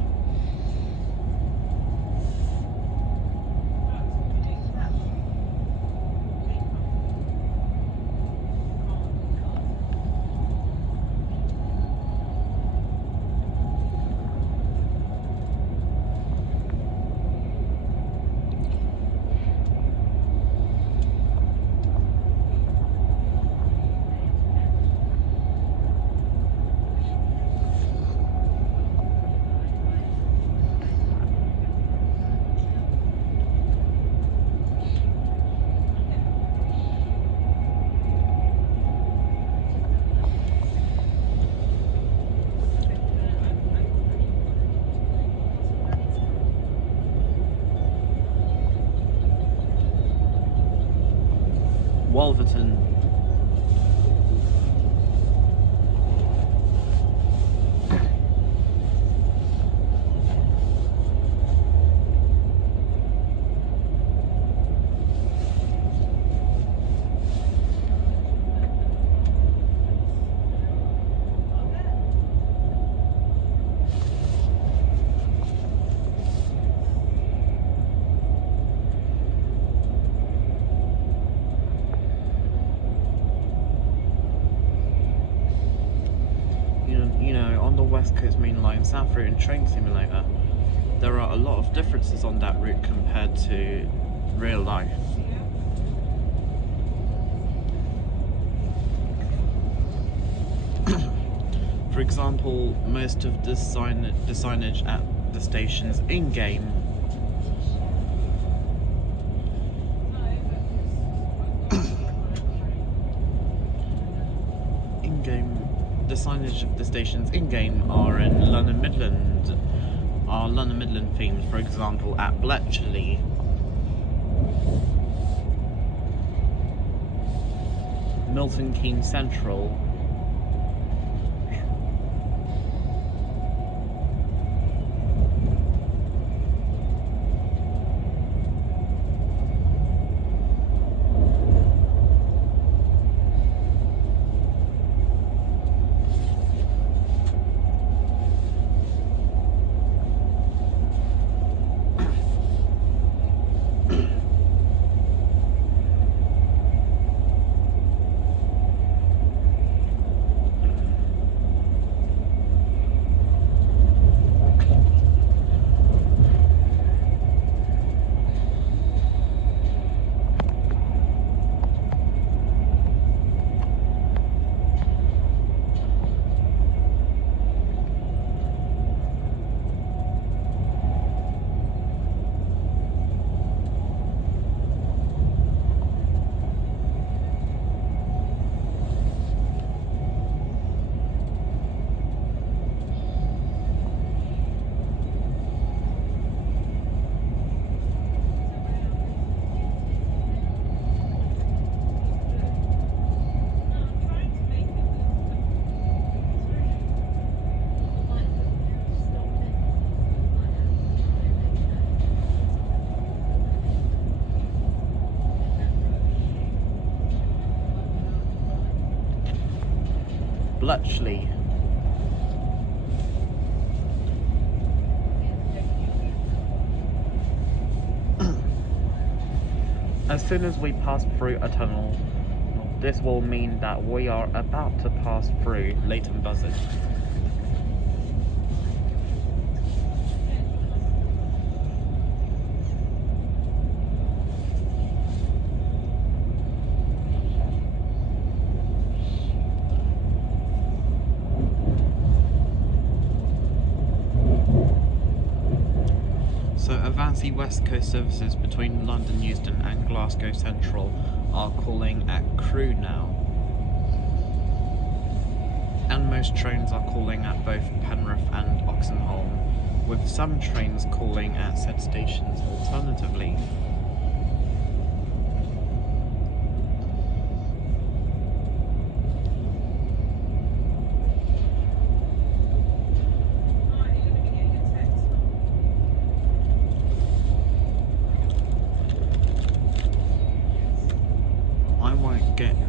Wolverton. West Coast Main Line South Route and Train Simulator, there are a lot of differences on that route compared to real life. For example, most of the signage at the stations in-game the signage of the stations in-game are London Midland themed. For example, at Bletchley, Milton Keynes Central, Bletchley. As soon as we pass through a tunnel, this will mean that we are about to pass through Leighton Buzzard. Avanti West Coast services between London Euston and Glasgow Central are calling at Crewe now. And most trains are calling at both Penrith and Oxenholme, with some trains calling at said stations alternatively.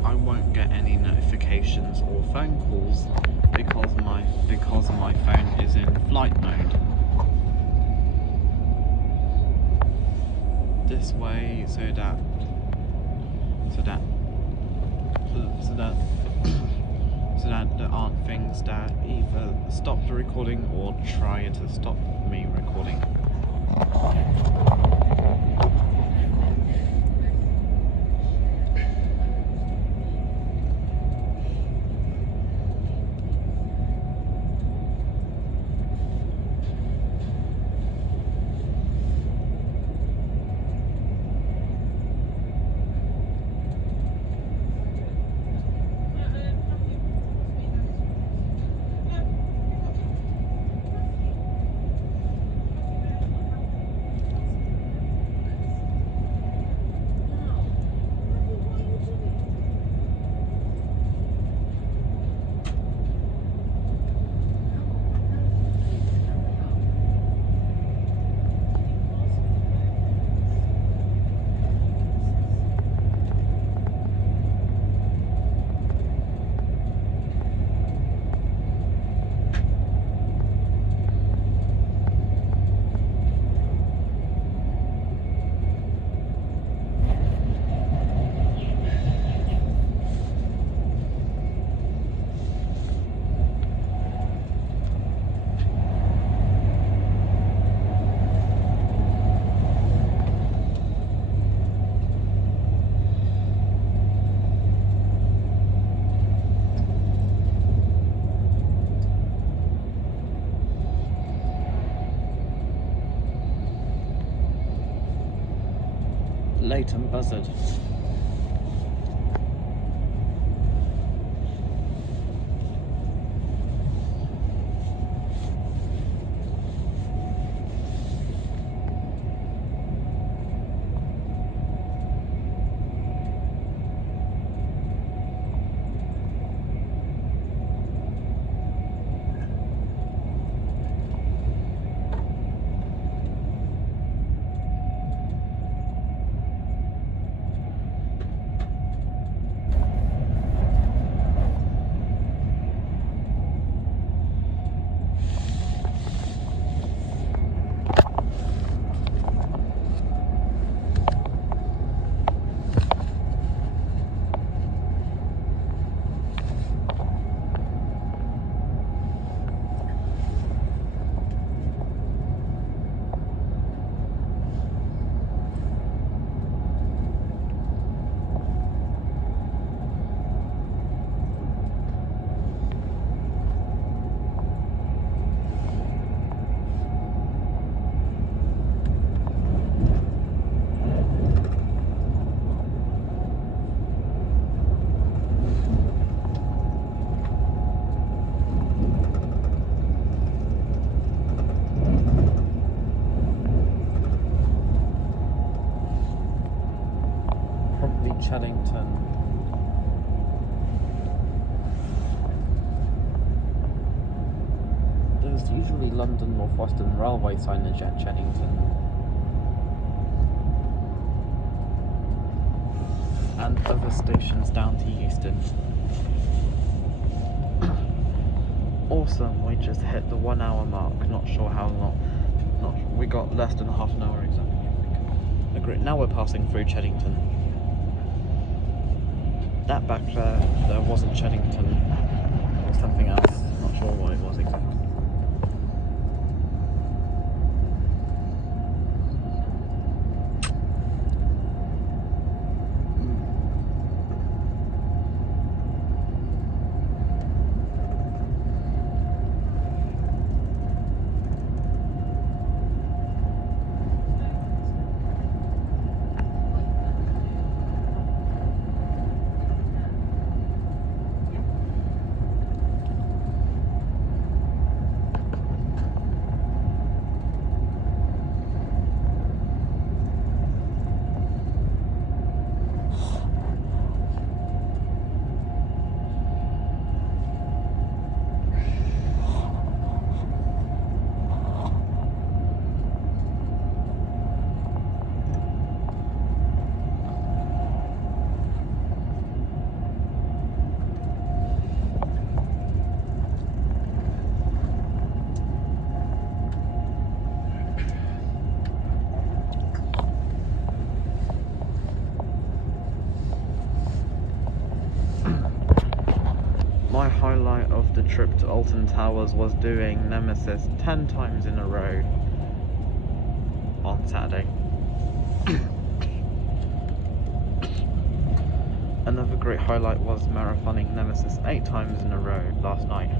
I won't get any notifications or phone calls because my phone is in flight mode. This way, so that there aren't things that either stop the recording or try to stop me recording. Leighton Buzzard. Chadington. There's usually London North Western Railway signage at Chadington. And other stations down to Euston. Awesome, we just hit the 1 hour mark, not sure how long. We got less than half an hour exactly. Great, now we're passing through Chadington. That back there wasn't Chadington, or something else, not sure what it was exactly. My highlight of the trip to Alton Towers was doing Nemesis 10 times in a row on Saturday. Another great highlight was marathoning Nemesis 8 times in a row last night.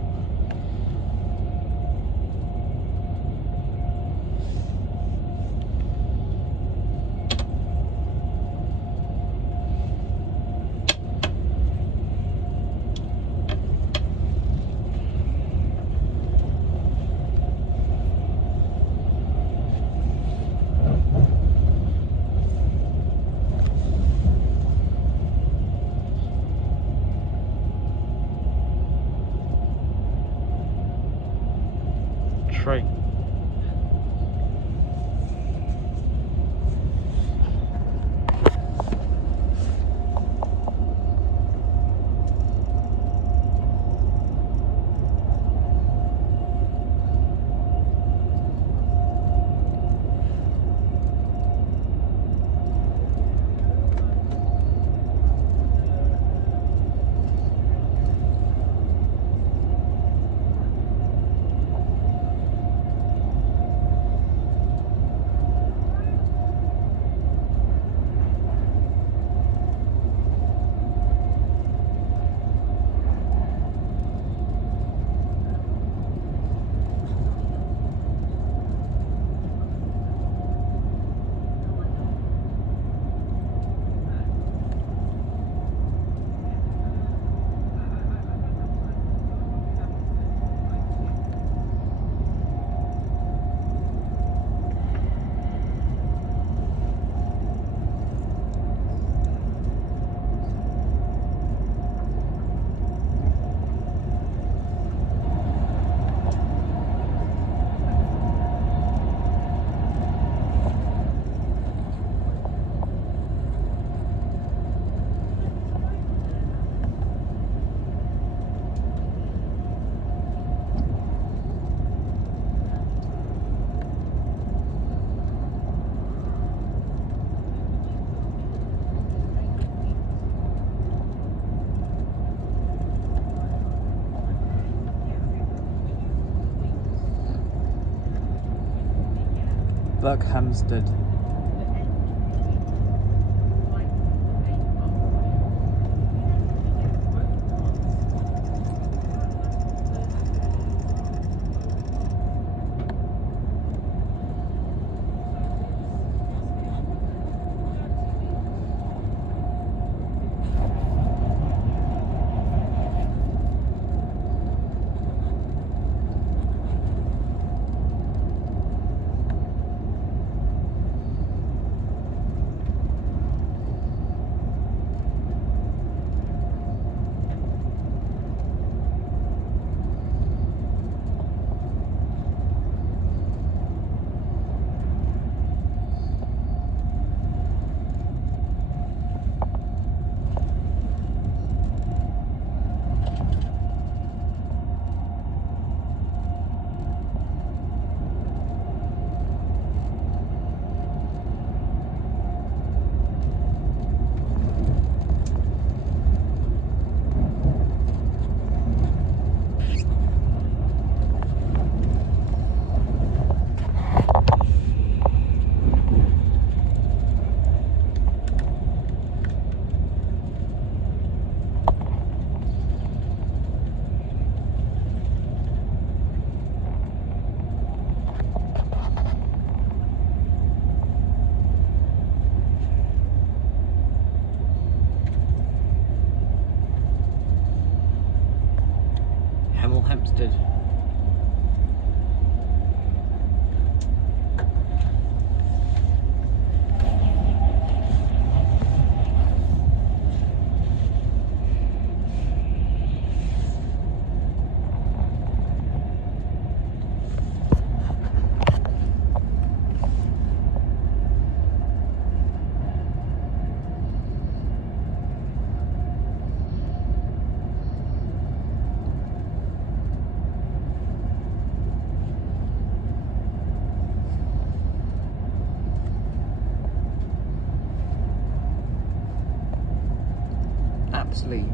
Trey. Berkhamsted. Hempstead. Apsley.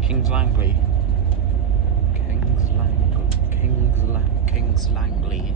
Kings Langley. Kings Langley.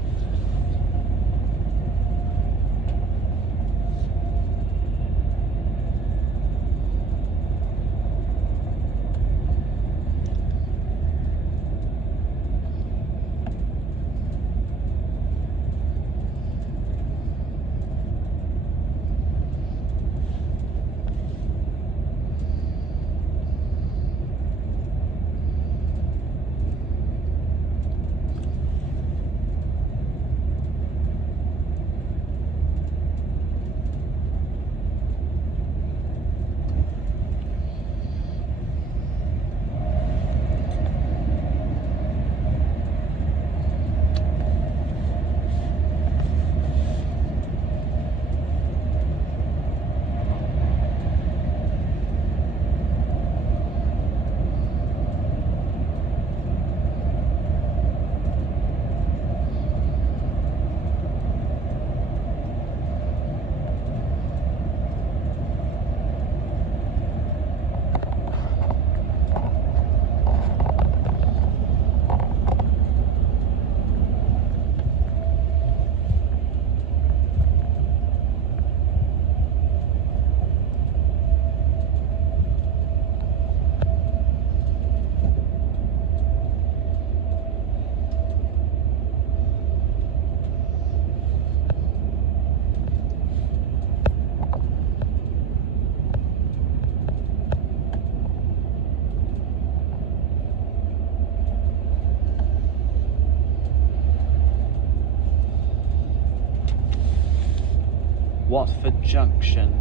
Watford Junction.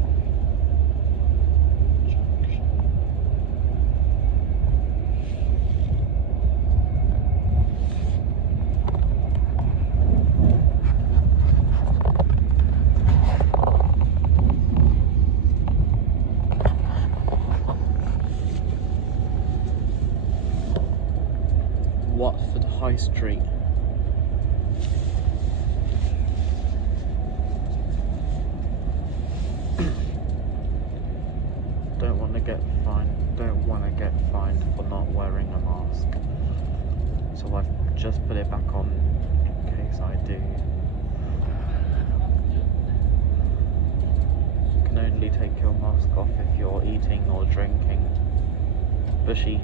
Watford High Street. Don't want to get fined for not wearing a mask, so I've just put it back on in case I do. You can only take your mask off if you're eating or drinking. Bushy.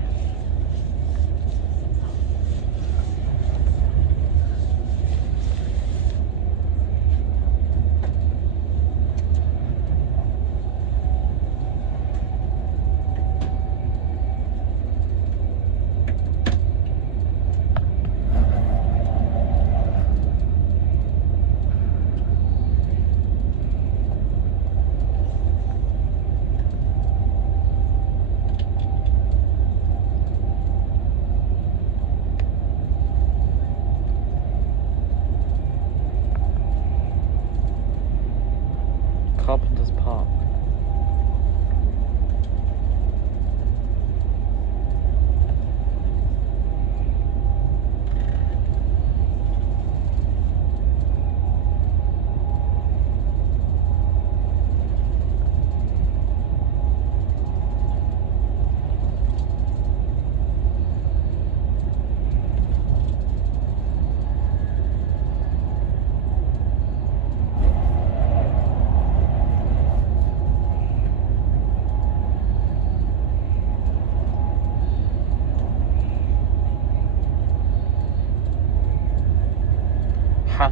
Carpenter's Park.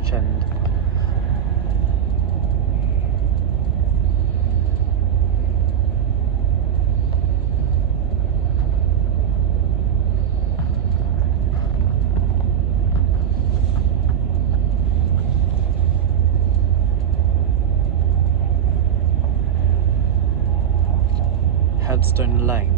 Which end? Headstone Lane.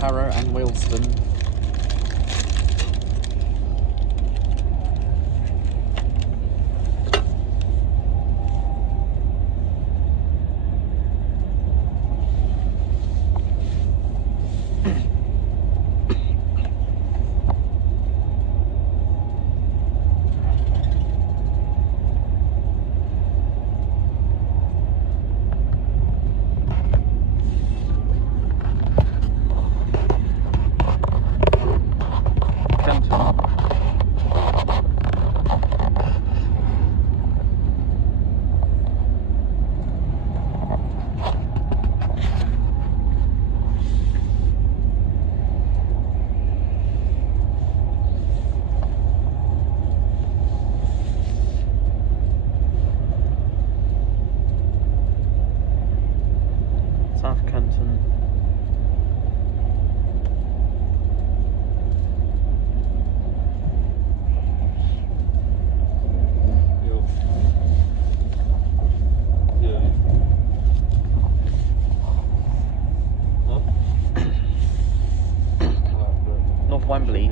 Harrow and Euston. South Kenton. North Wembley.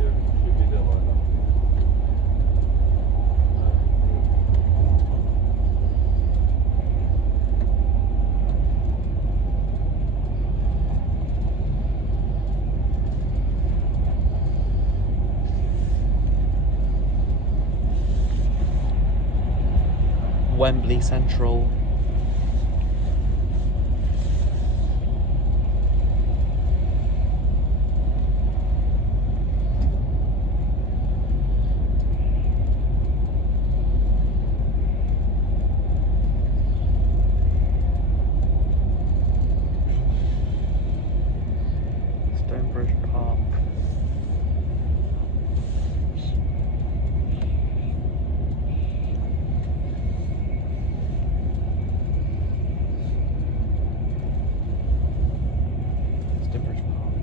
Wembley Central. Stonebridge Park. Stonebridge Park.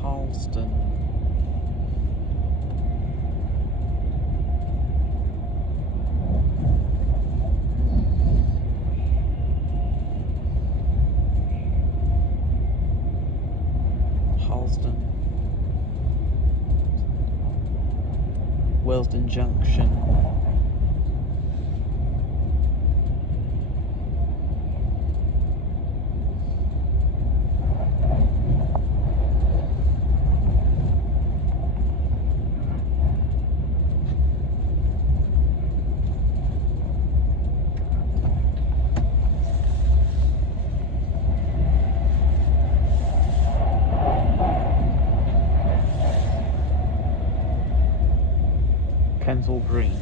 Harleston. Harleston. Willesden Junction. Kensal Green.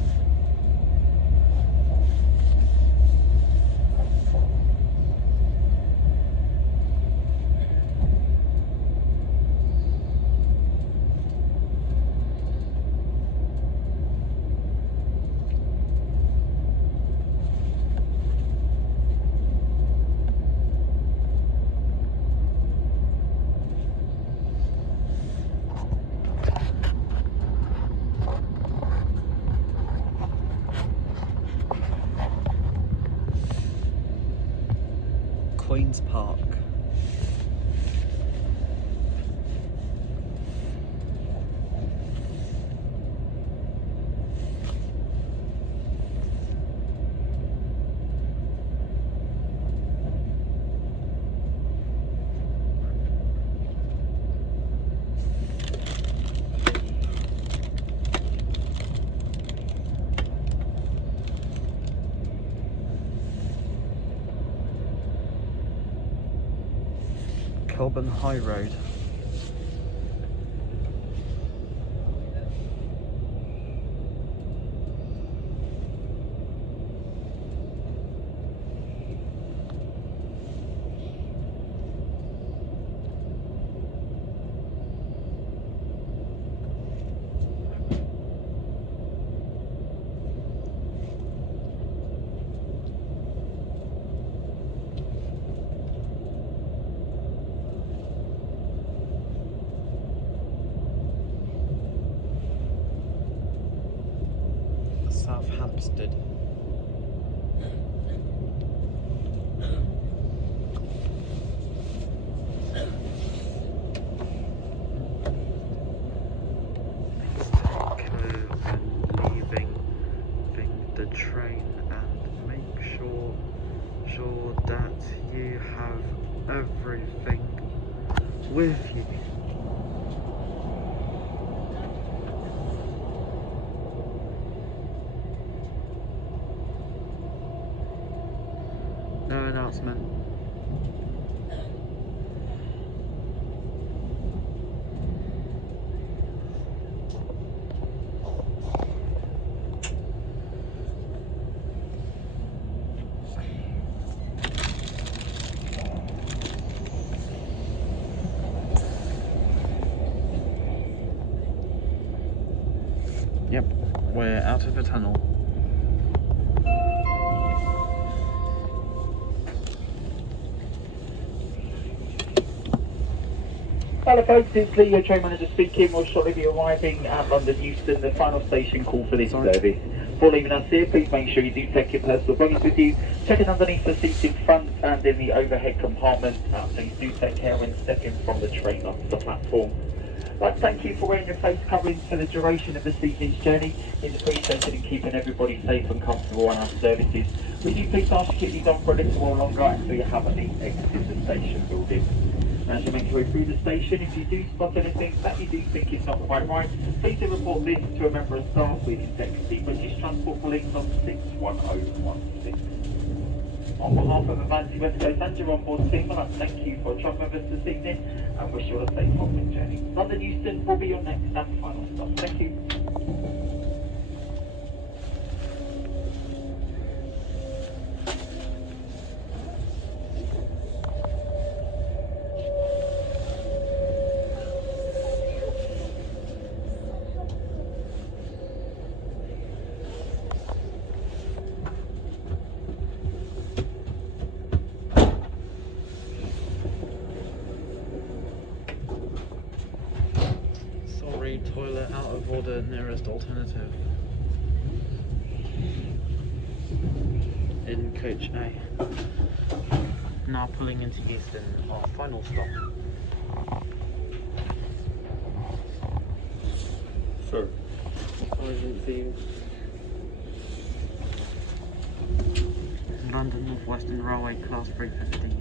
Queen's Park. Kilburn High Road. South Hampstead. Leaving the train, and make sure that you have everything with you. No announcement. Yep, we're out of the tunnel. Hello folks, it's Lee, your train manager speaking. We'll shortly be arriving at London Euston, the final station call for this service. Before leaving us here, please make sure you do take your personal belongings with you. Checking underneath the seats in front and in the overhead compartment. Please do take care when stepping from the train onto the platform. I'd like to thank you for wearing your face covering for the duration of this evening's journey. It's appreciated in keeping everybody safe and comfortable on our services. We do please ask you to keep these on for a little while longer until you have at least exited the station building. As you make your way through the station, if you do spot anything that you do think is not quite right, please do report this to a member of staff. We can text the British Transport Police on 61016. On behalf of Avanti West Coast and your onboard team, I'd like to thank you for travelling with us this evening and wish you all a safe home journey. London Euston will be your next and final stop. Thank you. Sorry, toilet out of order, nearest alternative. In coach A. Now pulling into Euston, our final stop. Sir. Sergeant Field. London North Western Railway Class 350.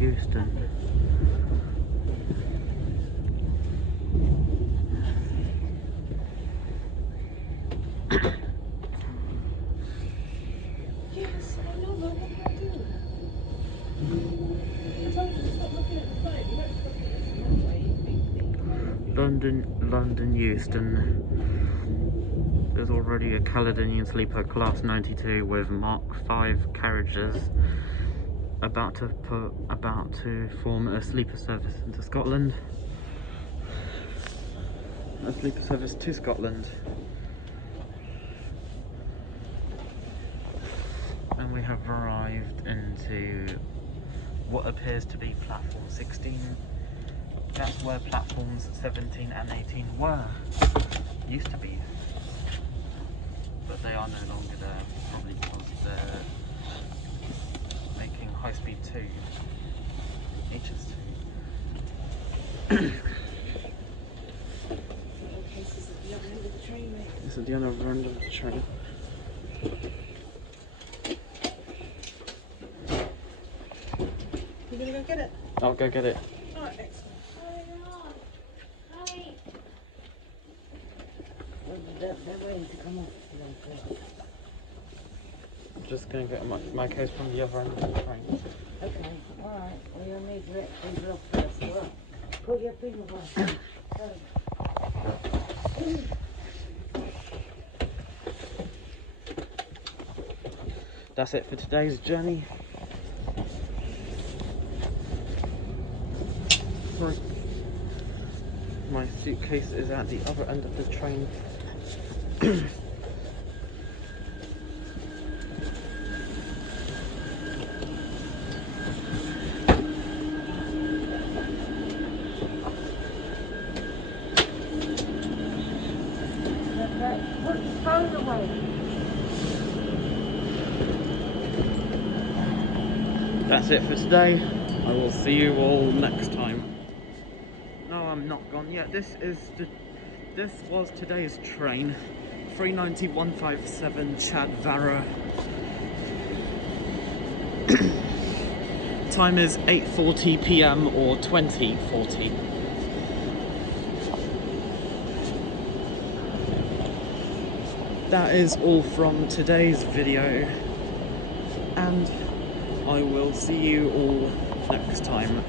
Euston. Yes, I know, but what do I do? I told you to stop looking at the phone. You won't stop looking at the London Euston. There's already a Caledonian sleeper class 92 with Mark 5 carriages about to form a sleeper service into Scotland. a sleeper service to Scotland. And we have arrived into what appears to be platform 16. That's where platforms 17 and 18 used to be. But they are no longer there, probably because they're making high speed 2, HS2. This is the other end of the train. You gonna go get it? I'll go get it. Alright, excellent. They're waiting to come off. I'm just going to get my case from the other end of the train. Okay, alright. Well, you'll need to let people off first. Well, put your people off. That's it for today's journey. Right. My suitcase is at the other end of the train. Put the phone away. That's it for today. I will see you all next time. No, I'm not gone yet. This was today's train. 390-157 Chadvara. Time is 8:40 PM or 20:40. That is all from today's video, and I will see you all next time.